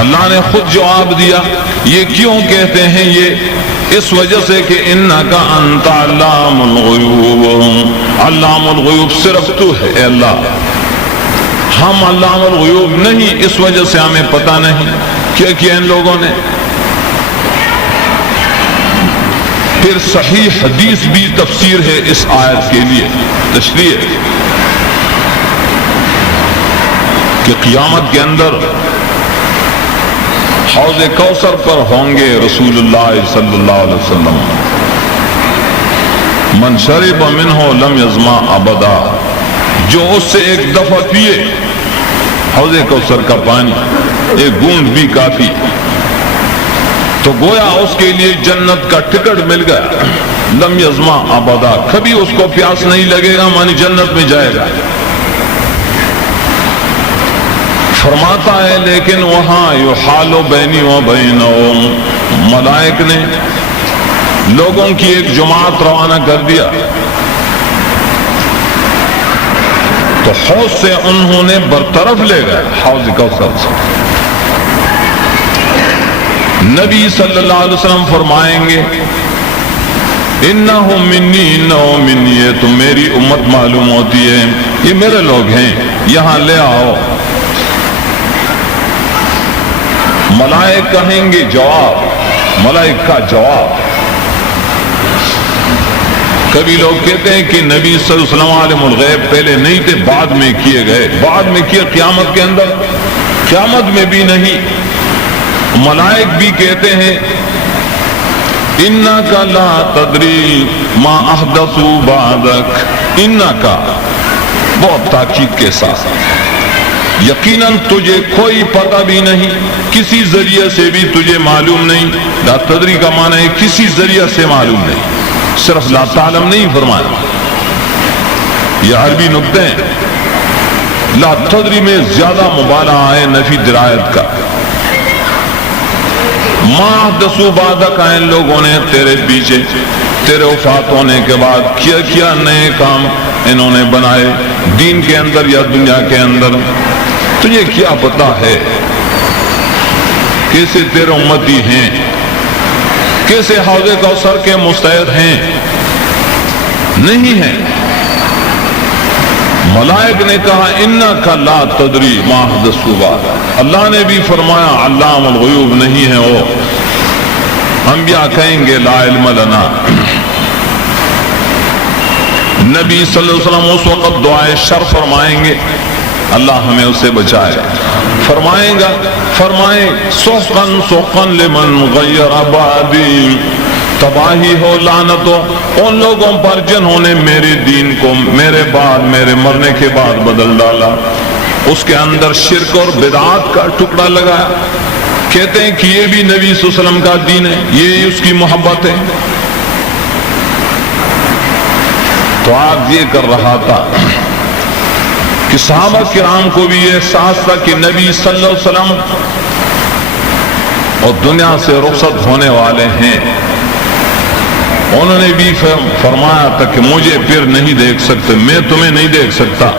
اللہ نے خود جواب دیا. یہ کیوں کہتے ہیں؟ یہ اس وجہ سے کہ انک انت علام الغیوب، علام الغیوب صرف تو ہے اے اللہ، ہم علام الغیوب نہیں، اس وجہ سے ہمیں پتہ نہیں کیا کیا ان لوگوں نے. پھر صحیح حدیث بھی تفسیر ہے اس آیت کے لیے، تشریح. کہ قیامت کے اندر حوض کوثر پر ہوں گے رسول اللہ صلی اللہ علیہ وسلم، من شرب منہ لم یظمأ ابدا، جو اس سے ایک دفعہ پیے حوض کوثر کا پانی، ایک بوند بھی کافی، تو گویا اس کے لیے جنت کا ٹکٹ مل گیا، لم یظمأ ابدا، کبھی اس کو پیاس نہیں لگے گا، مانی جنت میں جائے گا۔ فرماتا ہے لیکن وہاں یحال بینی و بینہم، ملائک نے لوگوں کی ایک جماعت روانہ کر دیا، تو حوض سے انہوں نے برطرف لے گئے، حوض کوثر سے۔ نبی صلی اللہ علیہ وسلم فرمائیں گے انہم منی انہم منی، یہ تو میری امت معلوم ہوتی ہے، یہ میرے لوگ ہیں، یہاں لے آؤ۔ ملائک کہیں گے جواب، ملائک کا جواب۔ کبھی لوگ کہتے ہیں کہ نبی صلی اللہ علیہ وسلم عالم الغیب پہلے نہیں تھے، بعد میں کیے گئے، بعد میں کیے قیامت کے اندر، قیامت میں بھی نہیں۔ ملائک بھی کہتے ہیں انک لا تدری ما احدثوا بعدک، انک بہت تاکید کے ساتھ، یقیناً تجھے کوئی پتہ بھی نہیں، کسی ذریعے سے بھی تجھے معلوم نہیں۔ لا تدری کا معنی ہے کسی ذریعے سے معلوم نہیں، صرف لا تعلم نہیں فرمایا، یہ عربی نکتے ہیں۔ لا تدری میں زیادہ مبالغہ ہے نفی درایت کا۔ ما احدثوا بعدک، ان لوگوں نے تیرے پیچھے، تیرے وفات ہونے کے بعد کیا نئے کام انہوں نے بنائے دین کے اندر یا دنیا کے اندر، تجھے کیا پتا ہے کیسے تیرے امتی ہیں، کیسے حوض کوثر کے مستعد ہیں؟ نہیں ہیں۔ ملائک نے کہا انک لا تدری ما احدثوا بعدک، اللہ نے بھی فرمایا علام الغیوب نہیں ہے وہ۔ انبیاء کہیں گے لا علم لنا۔ نبی صلی اللہ علیہ وسلم اس وقت دعائے شر فرمائیں گے، اللہ ہمیں اسے بچائے، فرمائیں گا، فرمائیں سحقا سحقا لمن غیر بعدی، تباہی ہو، لعنت ہو ان لوگوں پر جنہوں نے میرے دین کو میرے بعد، میرے مرنے کے بعد بدل ڈالا، اس کے اندر شرک اور بدعات کا ٹکڑا لگایا۔ کہتے ہیں کہ یہ بھی نبی صلی اللہ علیہ وسلم کا دین ہے، یہ اس کی محبت ہے۔ تو آج یہ کر رہا تھا کہ صحابہ کرام کو بھی یہ احساس تھا کہ نبی صلی اللہ علیہ وسلم اور دنیا سے رخصت ہونے والے ہیں۔ انہوں نے بھی فرمایا تھا کہ مجھے پھر نہیں دیکھ سکتے، میں تمہیں نہیں دیکھ سکتا۔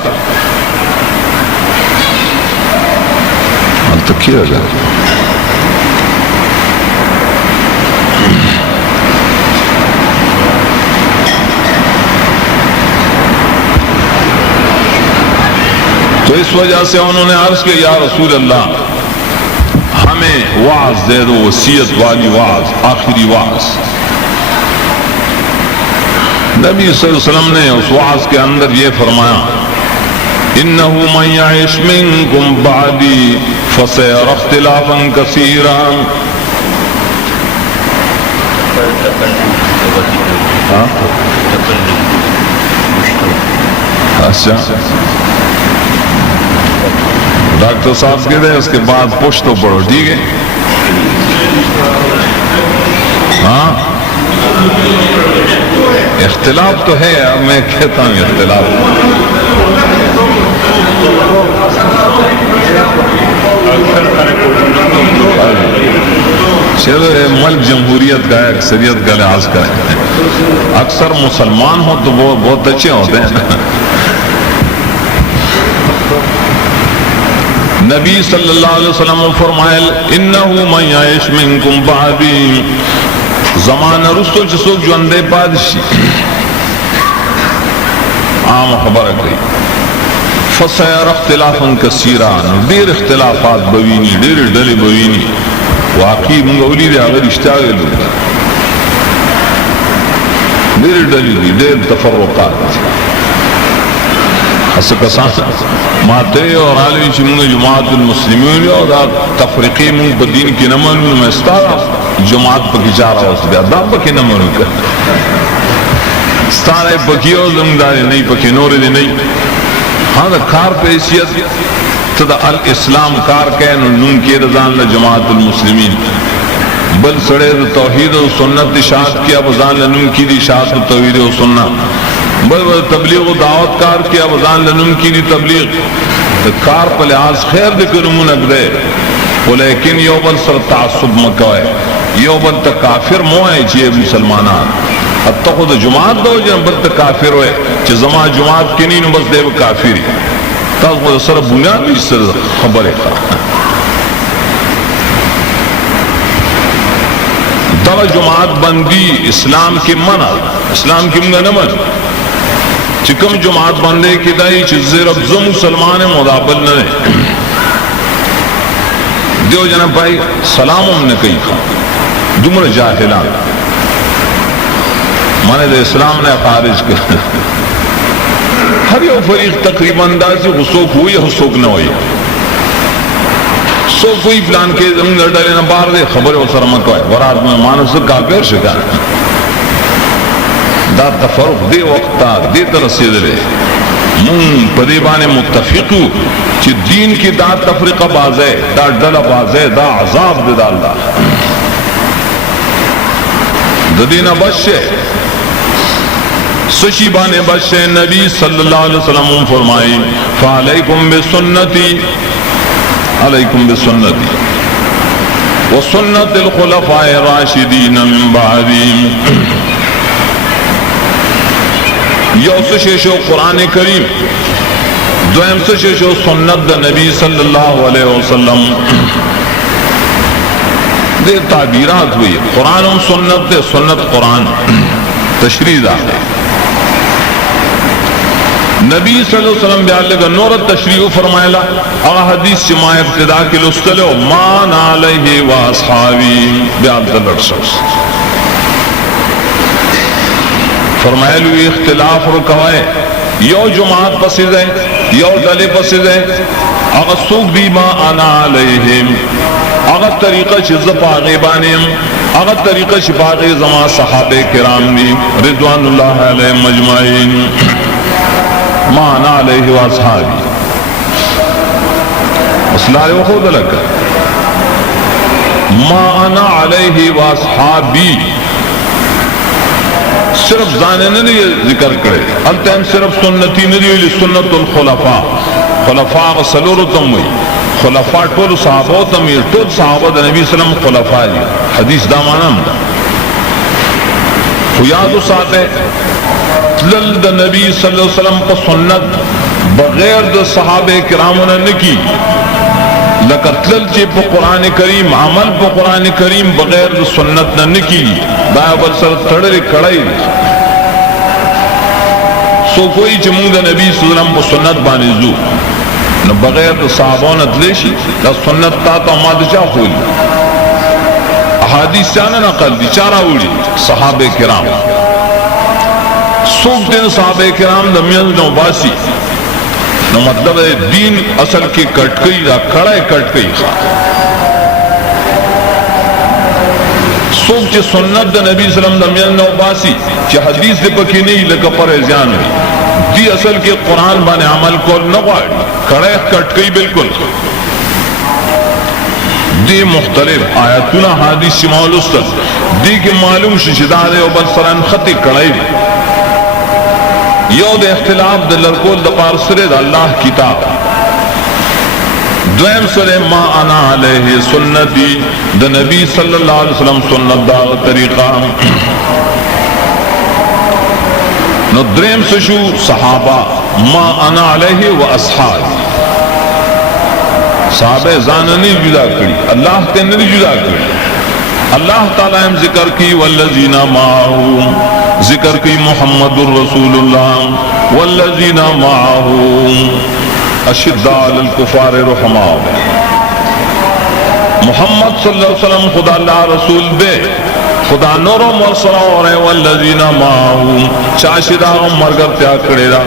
تو کیا جائے؟ تو اس وجہ سے انہوں نے عرض کیا یا رسول اللہ ہمیں وعظ دے دو، وصیت والی وعظ، آخری وعظ۔ نبی صلی اللہ علیہ وسلم نے اس وعظ کے اندر یہ فرمایا انہو من یعش منکم بعدی فسیر اختلافا کثیرا۔ اچھا ڈاکٹر صاحب کہتے ہیں اس کے بعد پوچھ تو پڑھو، ٹھیک ہے؟ ہاں اختلاف تو ہے، اب میں کہتا ہوں اختلاف۔ چلو ملک جمہوریت کا ہے، اکثریت کا لحاظ کریں، اکثر مسلمان ہو تو وہ بہت اچھے ہوتے ہیں۔ نبی صلی اللہ علیہ وسلم فرمائے انہو من یعش منکم بعدی، زمانہ رستو چسوک جو اندے پادشی عام خبر کئی فسیر اختلافا کثیرا، دیر اختلافات بوینی، دیر ڈلی بوینی، واقعی منگولی دے اگر اشتاگے لوگ دیر ڈلی دی، دیر تفرقات۔ اسکسان ماتے اور عالوی چمونگ جماعت المسلمین اور دا تفریقی مونگ بدین کی نمانو نمستارا جماعت پکی چارا اس بیا دا پکی نمانو کر ستارے پکی ہو زمداری نہیں پکی نوری دی نہیں ہاں دا کار پیسیت تدا الاسلام کار کہن نون کی رضان لجماعت المسلمین بل سڑے دا توحید و سنت اشاعت کیا بزان لنون کی دی اشاعت و توحید و سنت بل تبلیغ و دعوت کار کیا بزان لنون کی دی تبلیغ کار پہ لحاظ خیر دکر منک دے لیکن یو بل سر تعصب مکوئے یو بل تا کافر موئے چیئے مسلمانان حتی خود جماعت دو جن بل تا کافر ہوئے چی زمان جماعت کنی نو بس دے با کافری تا خود سر بنیاد بھی سر خبر ہے تا جماعت بندی اسلام کی منع اسلام کی منع نمن چکم جماعت بندے کی دائی چی زیرب زم مسلمان مدابل ننے دیو جناب بھائی سلام ہم نے کہی تھا دمر جاہلان مانے دے اسلام نے خارج کر ہر یو فریق تقریبا اندازی حسوک ہوئی حسوک نہ ہوئی سو کوئی پلان کے زمین ڈالے نہ باہر دے خبر ہو سرمت ہوئے ورات میں مانس کافر شکا دا تفرق دے وقتا دے ترسید لے من پدیبان متفقو چی دین کی دا تفریق باز ہے دا ڈل باز ہے دا عذاب دے دا اللہ دا دین بشے سشی بانے بشے نبی صلی اللہ علیہ وسلم فرمائی فعلیکم بسنتی علیکم بسنتی وسنت الخلفاء راشدین من بعدی یو سشیشو قرآن کریم دویم سشیشو سنت دا نبی صلی اللہ علیہ وسلم دے تعبیرات ہوئی قرآن و سنت دے سنت قرآن تشریح دا نبی صلی اللہ علیہ وسلم بیان لگا نورت تشریح فرمائلا اگا حدیث چما ابتدا کے لستلو مان علیہ و اصحابی بیان دلر شخص فرمائلو اختلاف رکوائے یو جماعت پسید ہے یو ڈلے پسید ہے اگا سوک بھی ما انا علیہم اگا طریقہ چیز پاغیبانیم اگا طریقہ شپاغی زمان صحابہ کرام دی رضوان اللہ علیہ مجمعین ما انا علیہ و اصحابی اصلاح و خود لکا ما انا علیہ و اصحابی صرف زانے نہیں ذکر کرے انتہم صرف سنتی نہیں ہوئی سنت الخلفاء خلفاء غسلور تم ہوئی خلفاء طول صحابہ تم ہوئی طول صحابہ دا نبی صلی اللہ علیہ وسلم خلفاء جی حدیث دامانا ہم دا خیاد ساتے تلل دا نبی صلی اللہ علیہ وسلم کو سنت بغیر دا صحابہ کرامنا نکی لکتلل چی پا قرآن کریم عمل پا قرآن کریم بغیر دا سنت نہ نکی بایبل سر تڑر کڑائی سو کوئی چمونگ دا نبی صلی اللہ علیہ وسلم پا سنت بانیزو نہ بغیر دا صحابونت لیشی دا سنت تا تا ماد چا خولی احادیث چانا نقل دی چارا اوڑی صحابہ کرام سوک دن صحابہ کرام دا میز نو باسی نو مطلب ہے دین اصل کی کٹ گئی دا کڑے کٹ گئی سوک چی سنت دا نبی صلی اللہ علیہ وسلم دا میان نو باسی چی حدیث دے پکی نہیں لکا پر ازیان ہوئی دی اصل کے قرآن بانے عمل کول نگواری کڑے کٹ گئی بالکل دی مختلف آیتنا حدیث چی مولوستر دی کے معلوم شدادے و بلسران خطی کڑائی دی یو دے اختلاف دے لرکول دا پارسرے دا اللہ کتاب دویم سرے ما انا علیہ سنتی دا نبی صلی اللہ علیہ وسلم سنت دا طریقہ نو دریم سشو صحابہ ما انا علیہ و اصحاب صحابہ زاننی جدا کری اللہ تے نہیں جدا کری اللہ تعالیٰ ہم ذکر کی والذین معاہو ذکر کی محمد الرسول اللہ والذین معاہو اشداء للکفار رحماء محمد صلی اللہ علیہ وسلم خدا اللہ رسول دے خدا نورو مرسل اور والذین معه چاشی داغا مرگر تیا کرے دا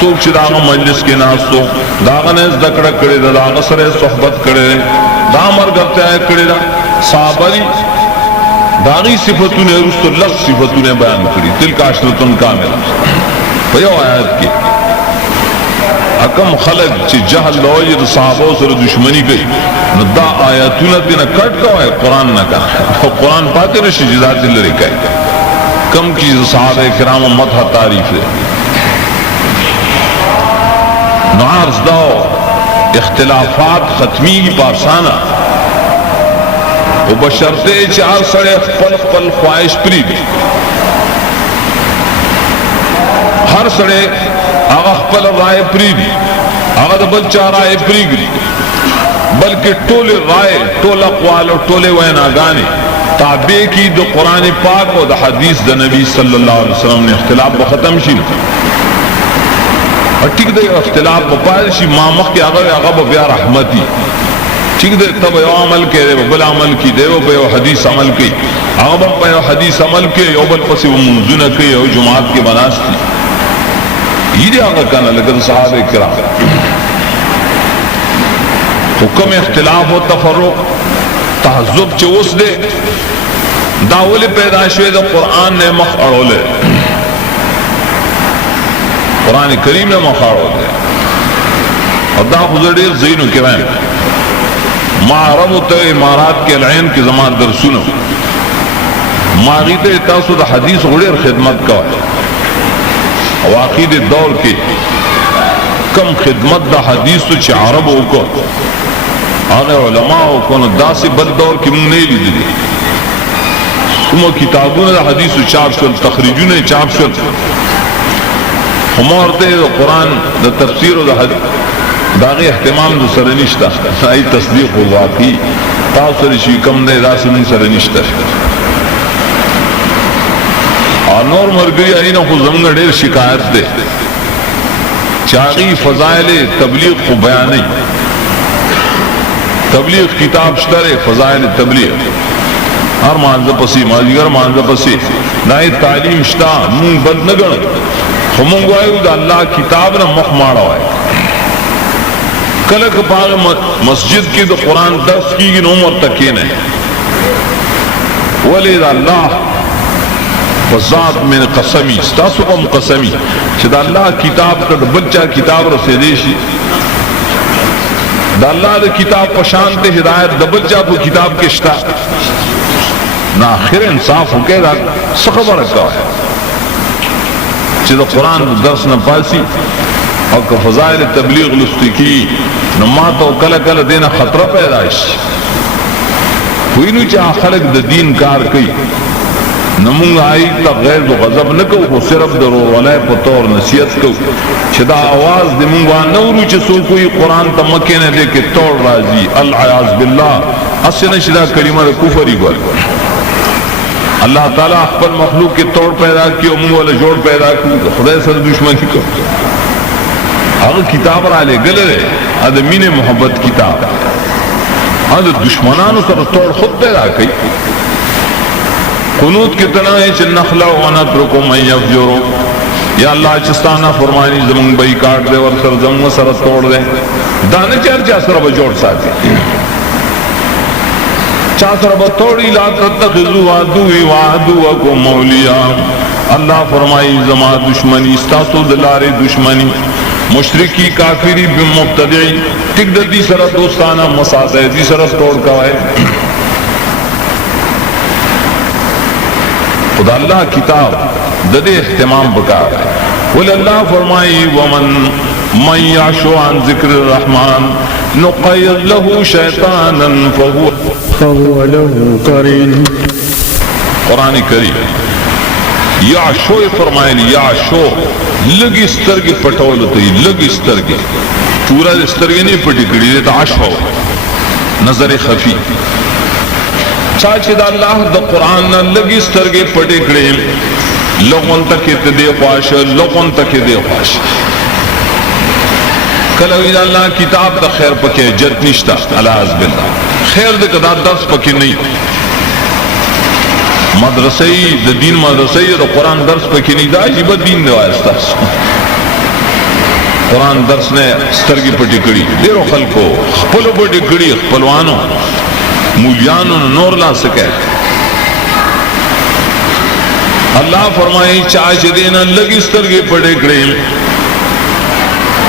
سوک چی داغا مجلس کے ناستو داغا نے ذکر کرے دا داغا سر صحبت کرے دا مرگر تیا کرے دا صحابری داغی صفتوں نے رسط اللہ صفتوں نے بیان کری تلک عشرتن کاملہ پیو آیت کی حکم خلق چی جہل لوجی دا صحابوں سر دشمنی گئی نو دا آیتونا دینا کٹ کو ہے قرآن نہ کہا قرآن پاتے رشی جزات اللہ رکھائی کم کی صحابہ کرام مدح تعریف ہے نو عرض داو اختلافات ختمی کی پارسانا وہ بشرتے چار سڑے پل پل خواہش پری دی ہر سڑے آغا پل رائے پری دی آغا دا بچہ رائے پری گری بلکہ ٹولے رائے ٹول اقوال اور ٹولے ویناگانے تابع کی دو قرآن پاک و دا حدیث دا نبی صلی اللہ علیہ وسلم نے اختلاف بختم شی اور ٹھیک دے اختلاف بپائل شی مامخ کے آغا بیا رحمتی ٹھیک دے تب یو عمل کے دے بل عمل کی دے بیو حدیث عمل کی آغا بیو حدیث عمل کے یو بل پسی وہ منزونہ کے یو جماعت کے بناس تھی یہ دے آغا کانا لگن صحابہ کرام حکم اختلاف و تفرق تحذب چوس دے داولی پیدا شوئے دا قرآن نے مخ اڑولے قرآن کریم نے مخ اڑولے اور دا خضر دیر زینو کرائیں معرب تو امارات کے العین کی زمان در سنو ماغید تاسو دا حدیث غڑیر خدمت کا واقعی دور کے کم خدمت دا حدیث تو چی عربو کو آنے علماء کو دا سے بل دور کی من نہیں لی دی سمو کتابوں دا حدیث چاپ شل تخریجوں نے چاپ شل ہمارتے دا قرآن دا تفسیر دا حدیث داغی احتمام دا سرنشتہ ای تصدیق و واقعی تاثر شی کم دے دا سنن سرنشتہ اور نور مرگری آئینا خود زمگا دیر شکایت دے چاگی فضائل تبلیغ کو بیانی تبلیغ کتاب شتر فضائل تبلیغ ہر مانزہ پسی مازیگر مانزہ پسی نائی تعلیم شتا مون بند نگن ہمونگو آئیو دا اللہ کتاب نا مخ مارا ہوئے کلک پاگ مسجد کی دا قرآن درس کی گن عمر تکین ہے ولی دا اللہ وذات من قسمی ستاسو کم قسمی چھ دا اللہ کتاب کا دا بچہ کتاب رسے دیشی دا اللہ دا کتاب پشانتے ہدایت دا بچہ کو کتاب کشتا نا آخر انصاف ہو کے دا سخبر رکھا ہے چھ دا قرآن دا درس نا پاسی اور کہ فضائل تبلیغ لستی کی نماتا و کل کل دینا خطرہ پیدائش کوئی نو چاہ خلق دا دین کار کئی نمونگ آئی تا غیر و غضب نکو کو صرف درور علیہ پتور نصیحت کو چھدا آواز دی مونگوان نورو چھ سو کوئی قرآن تا مکینے دے کے توڑ رازی العیاذ باللہ اسے نشدہ کلمہ دا کفری گوال اللہ تعالیٰ اخبر مخلوق کے توڑ پیدا کی امون والا جوڑ پیدا کی خدا سر دشمنی کو اگر کتاب را لے گلے رہے ادمین محبت کتاب اگر دشمنانو سر توڑ خود پیدا کی قنوت کتنا ہے چھ نخلا و نترکو من یفجرو یا اللہ چستانا فرمانی زمان بھئی کاٹ دے ور سر زمان سر توڑ دے دانے چار چا سر بجوڑ ساتی چا سر بتوڑی لا تتخذو عدوی و عدوکو مولیا اللہ فرمائی زمان دشمنی استاسو دلار دشمنی مشرکی کافری بمبتدعی ٹک دی سر دوستانا مساس ہے دی سر توڑ کوائے خدا اللہ کتاب ددے اہتمام بکار ہے ولی اللہ فرمائی ومن یعشو عن ذکر الرحمن نقید له شیطانا فهو له قرین قرآن کریم یعشو فرمائے یعشو لگی استرگی پٹولتی لگی استرگی پورا استرگی نہیں پٹی کری دیتا عشو نظر خفی چاچے دا اللہ دا قرآن نا لگی سترگے پڑے کڑے لوگوں تک دے خواش لوگوں تک دے خواش کلوی دا اللہ کتاب دا خیر پکے جت نشتا علیہ باللہ خیر دا کدا درس پکے نہیں مدرسې د دین مدرسې د قرآن درس پکې نه دا عجیب دین دی واسطه قرآن درس نے سترګې پټې کړي ډېرو خلکو خپل پټې کړي خپلوانو مولیانو نور لا سکے اللہ فرمائے چاچ دینا لگی سترګې پټې کړي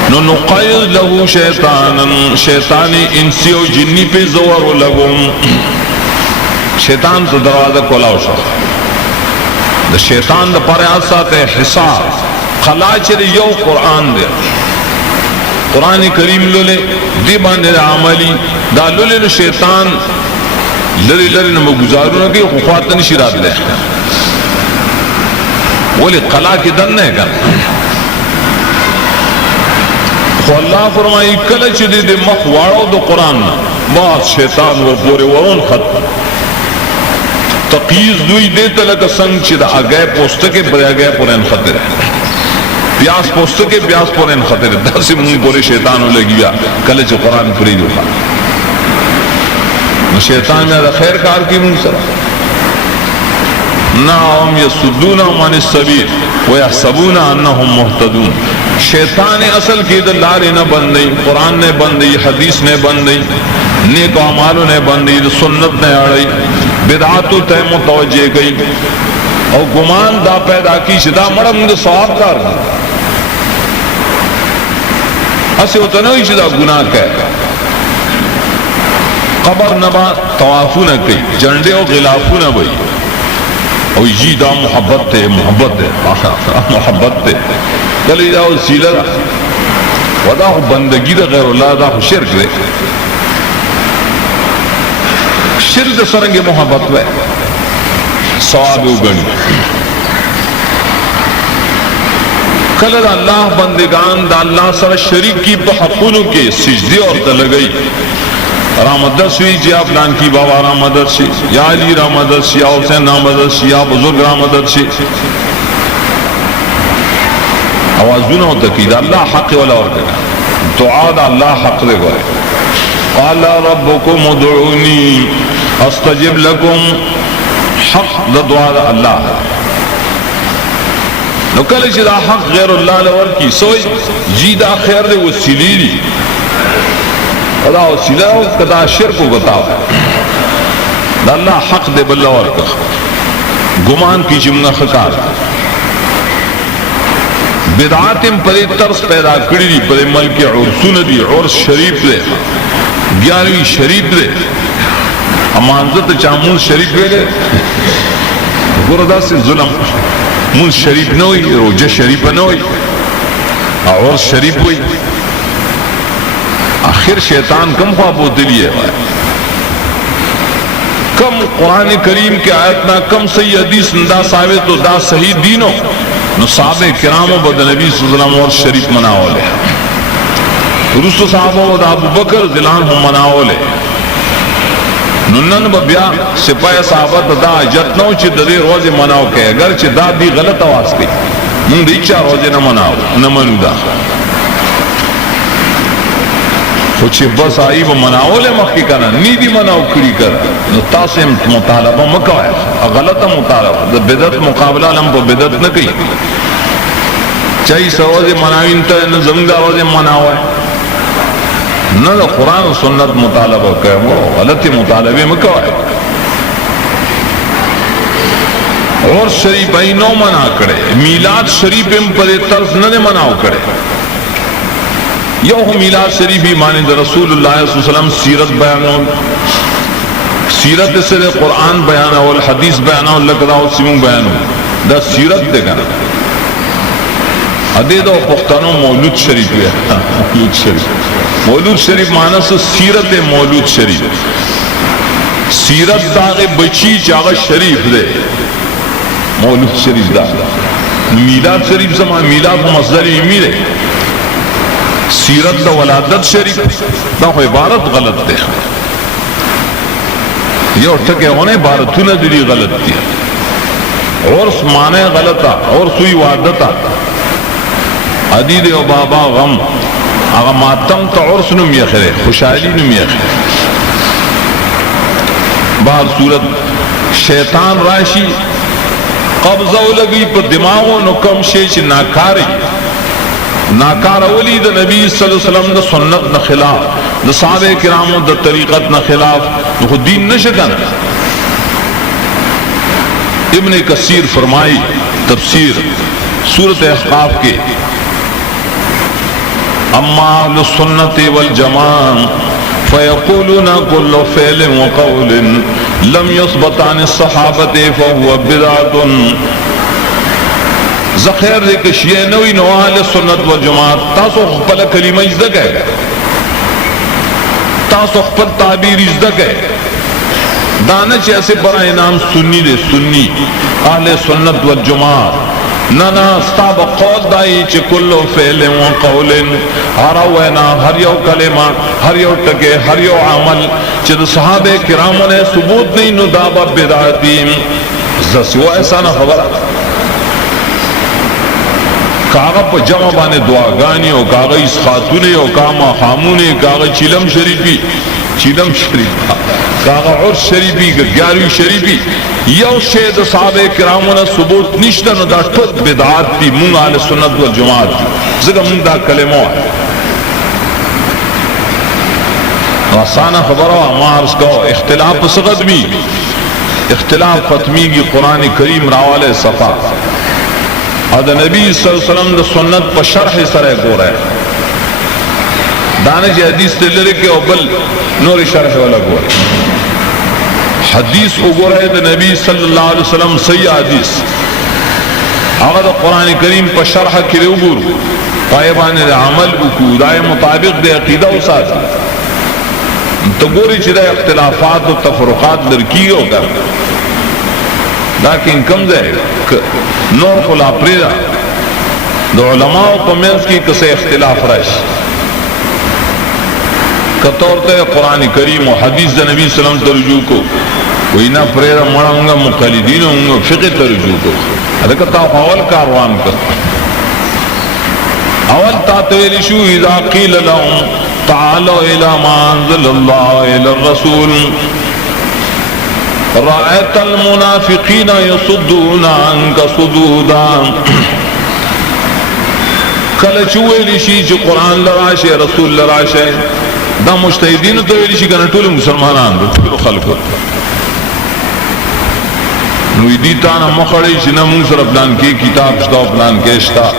نو نقید له شیطانا شیطان انسی او جنی پہ زور لگوم شیطان تو دروازہ کھولاو شو دا شیطان دا پر آسات حساب خلا چلی یو قرآن دے قرآن کریم لولے دی باندے عملی دا لولے نو شیطان لری لری نمو گزارو نکی خواتن شرات لے ولی قلا کی دن ہے کن خو اللہ فرمائی کلچ دی دی مخوارو دو قرآن باز شیطان و پورے ورون خط تقیز دوی دیتا لکا سنگ چی دا آگئے پوستکے پر آگئے پورین خطر پیاس پوستکے پیاس پورین خطر دا سی مون پورے شیطانو لگیا کلچ قرآن فرید ہوگا شیطان میں دا خیر کار کی مون سر ناهم یسدون عن السبیل ویحسبون انہم محتدون شیطان اصل کی دا لارے نہ بندی قرآن نے بندی حدیث نے بندی نیک اعمالوں نے بندی سنت نے آڑی بدعاتو تے متوجہ گئی اور گمان دا پیدا کی شدا مرم دا ثواب کار اسے ہوتا نہیں شدا گناہ کہ قبر نبا توافو نہ کئی جنڈے و غلافو نہ بئی اور جی دا محبت تے محبت تے محبت تے کلی دا وسیلہ دا ودا بندگی دا غیر اللہ دا شرک دے شرک سرنگ محبت وے ثواب اگنی کل دا اللہ بندگان دا اللہ سر شریک کی بحقونوں کے سجدے اور دلگئی رامدرس ہوئی جی آپ لان کی بابا رامدرس یا علی رامدرس یا حسین رامدرس یا بزرگ رامدرس آوازوں نہ ہوتا کہ اللہ حق والا اور کہنا دعا دا اللہ حق دے گئے قال ربکم ادعونی استجب لکم حق دا دعا دا اللہ ہے نو کل چی دا حق غیر اللہ لور کی سوئی جی دا خیر دے وسیلی دی دا وسیلہ کدا شرک کو گتاو دا اللہ حق دے بلہ اور کہ گمان کی جمنہ خکار بدعاتم پر ترس پیدا کری دی پر ملک عرسون دی عرس شریف دے 11ویں شریف دے امانزت چامون شریف دے گردہ سے ظلم من شریف نہ ہوئی روجہ شریف نہ ہوئی عرس شریف ہوئی آخر شیطان کم خواب ہوتے لیے کم قرآن کریم کے آیتنا کم صحیح حدیث دا ثابت و دا صحیح دینوں نو صحابہ کرام و بد نبی صلی اللہ علیہ وسلم اور شریف مناو لے رسول صحابہ و دا ابو بکر ذلان ہم مناو لے ننن ببیا سپاہ صحابہ دا جتنو چی دے روزے مناو کے اگر چی دا دی غلط آواز کی من دیچا روزے نہ مناو نہ منو دا خوچی بس آئی وہ مناو لے مخی کرنا نیدی مناو کری کر نو تاسم مطالبہ مکوائے غلط مطالبہ دا بدت مقابلہ لم پا بدت نہ کئی چاہی سروزی مناوین تا زمگا روزی مناوائے نہ دا قرآن و سنت مطالبہ کہ وہ غلطی مطالبہ مکوائے اور شریف ای نو منع کرے میلاد شریف پر طرز نہ مناو کرے یو میلاد شریفی مانند رسول اللہ صلی اللہ علیہ وسلم سیرت بیانون سیرت سے قرآن بیانون حدیث بیانون لکداو سیمون بیانون دا سیرت دے گنا ادے دو پختانو مولود شریف ہے مولود شریف مولود شریف معنی سے سیرت مولود شریف سیرت داغ بچی چاغ شریف دے مولود شریف دا میلاد شریف زمان میلاد مصدر امیرے سیرت دا ولادت شریف دا عبارت غلط دے یہ اٹھکے ہونے عبارتوں نے دلی غلط دیا عرس معنی غلطا عرس ہوئی وعدتا عدید و بابا غم اگا ماتم تا عرس نم یخرے خوشحالی نم یخرے باہر صورت شیطان راشی قبضہ لگی پا دماغو نو کم شیچ ناکاری ناکار اولی دا نبی صلی اللہ علیہ وسلم دا سنت نا خلاف دا صحابہ کرامو دا طریقت نا خلاف نو خود دین نشکن. ابن کثیر فرمائی تفسیر سورۃ احقاف کے اما اہل السنت والجماع فیقولون کل فعل وقول لم یثبت عن الصحابۃ فهو بدعۃ. ذخیر دے کہ شیعہ نوی نو اہل سنت والجماعت تاسو خپل کلمہ ازدہ گئے تاسو خپل تعبیر ازدہ گئے دانچ ایسے بڑا انعام سنی دے سنی اہل سنت والجماعت نانا ستاب قول دائی چی کلو فعل و قول ہر وینا ہر یو کلمہ ہر یو ٹکے ہر یو عمل چی دا صحابہ کراموں نے ثبوت نہیں نو دابا بدعاتیم زسیو ایسا نا خبر کاغا پا جمع بانے دعاگانی ہو کاغا اس خاتونے ہو کاما خامونے کاغا چیلم شریفی چیلم شریفی کاغا عرص شریفی گیاروی شریفی یو شید صحابہ کرامون ثبوت نشتن دا ٹھت بدعات تی مونگ آل سنت والجماعت تی زگا مونگ دا کلمہ ہے رسانہ خبرہ عمارس کہو اختلاف سقدمی اختلاف ختمی کی قرآن کریم راوال صفا ادھا نبی صلی اللہ علیہ وسلم دا سنت پر شرح سرے کو رہے دانش حدیث تلرے کے اوبل نور شرح والا کو رہے حدیث کو گو رہے دا نبی صلی اللہ علیہ وسلم صحیح حدیث آغا دا قرآن کریم پر شرح کرے اگر طائبان دا عمل اکو دائے مطابق دے عقیدہ و ساتھ تو گوری چی دا اختلافات و تفرقات لرکی ہو کر لیکن کم دے نور خلا پریدہ دا علماء کو منز کی کسے اختلاف رش کطورتے قرآن کریم و حدیث دا نبی صلی اللہ علیہ وسلم ترجو کو وہی نا پریدہ مڑا ہونگا مقلدین ہونگا فقہ ترجو کو حدکتا اول کاروان کر اول تاتویل شو اذا قیل لهم تعالوا الى ما انزل الله الى الرسول رأيت المنافقین يصدون عنك صدودا کل چویلی شی چی قرآن لراشے رسول لراشے دا مجتہدین تو ویلی شی کنا طول مسلمانان دو طول خلق نوی دیتانا مخڑی چی نمون سر پلان کی کتاب شتا و پلان کے شتا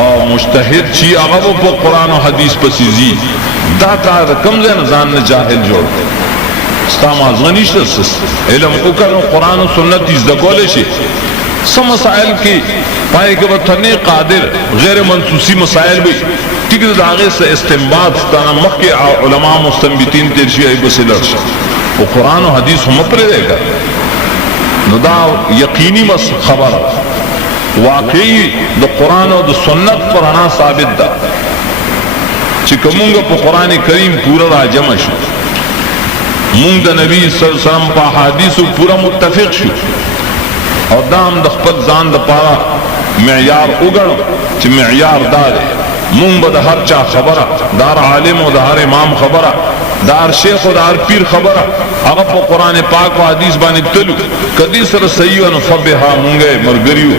اور مجتہد چی اغبو پا قرآن و حدیث پسیزی دا تا دا کم زین زان جاہل جوڑ ستا مازغنیش دستس علم اکر و قرآن و سنت ازدکولے شی سم مسائل کی پائے کہ وہ تھنے قادر غیر منسوسی مسائل بھی ٹکر داغے سے استنباط ستانا مخی علماء مستنبتین ترشی آئی بسی لرشا وہ قرآن و حدیث ہم اپرے دے گا ندا یقینی مس خبر واقعی دا قرآن و دا سنت پر انا ثابت دا چکمونگا پا قرآن کریم پورا را جمع شو مونگ دا نبی صلی اللہ علیہ وسلم پا حدیث پورا متفق شو اور دام دخپت زان دا پارا معیار اگڑ چی معیار دارے مونگ با دا ہر چا خبرہ دار عالم و دا ہر امام خبرہ دار شیخ و دار پیر خبرہ اگر پا قرآن پاک و حدیث بانی تلو کدی سر سیو نفبہا مونگے مرگریو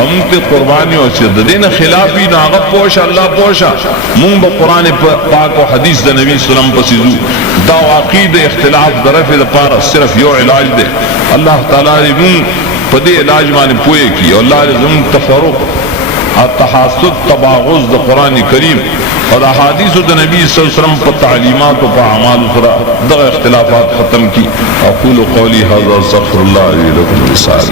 امت قربانیو چی دین خلافی نا اگر پوشا اللہ پوشا مونگ با قرآن پاک و حدیث دا نبی صلی اللہ علیہ وسلم پسیزو دا عقید اختلاف درف دا پارا صرف یو علاج دے اللہ تعالیٰ دی مونگ پدے علاج مانے پوئے کی اور اللہ رضم تفرق التحاسد تباغض دا قرآن کریم اور احادیث دا نبی صلی اللہ علیہ وسلم پر تعلیمات و پر اعمال فرا دا اختلافات ختم کی اقول قولی حضر استغفر اللہ علیہ لکم رسال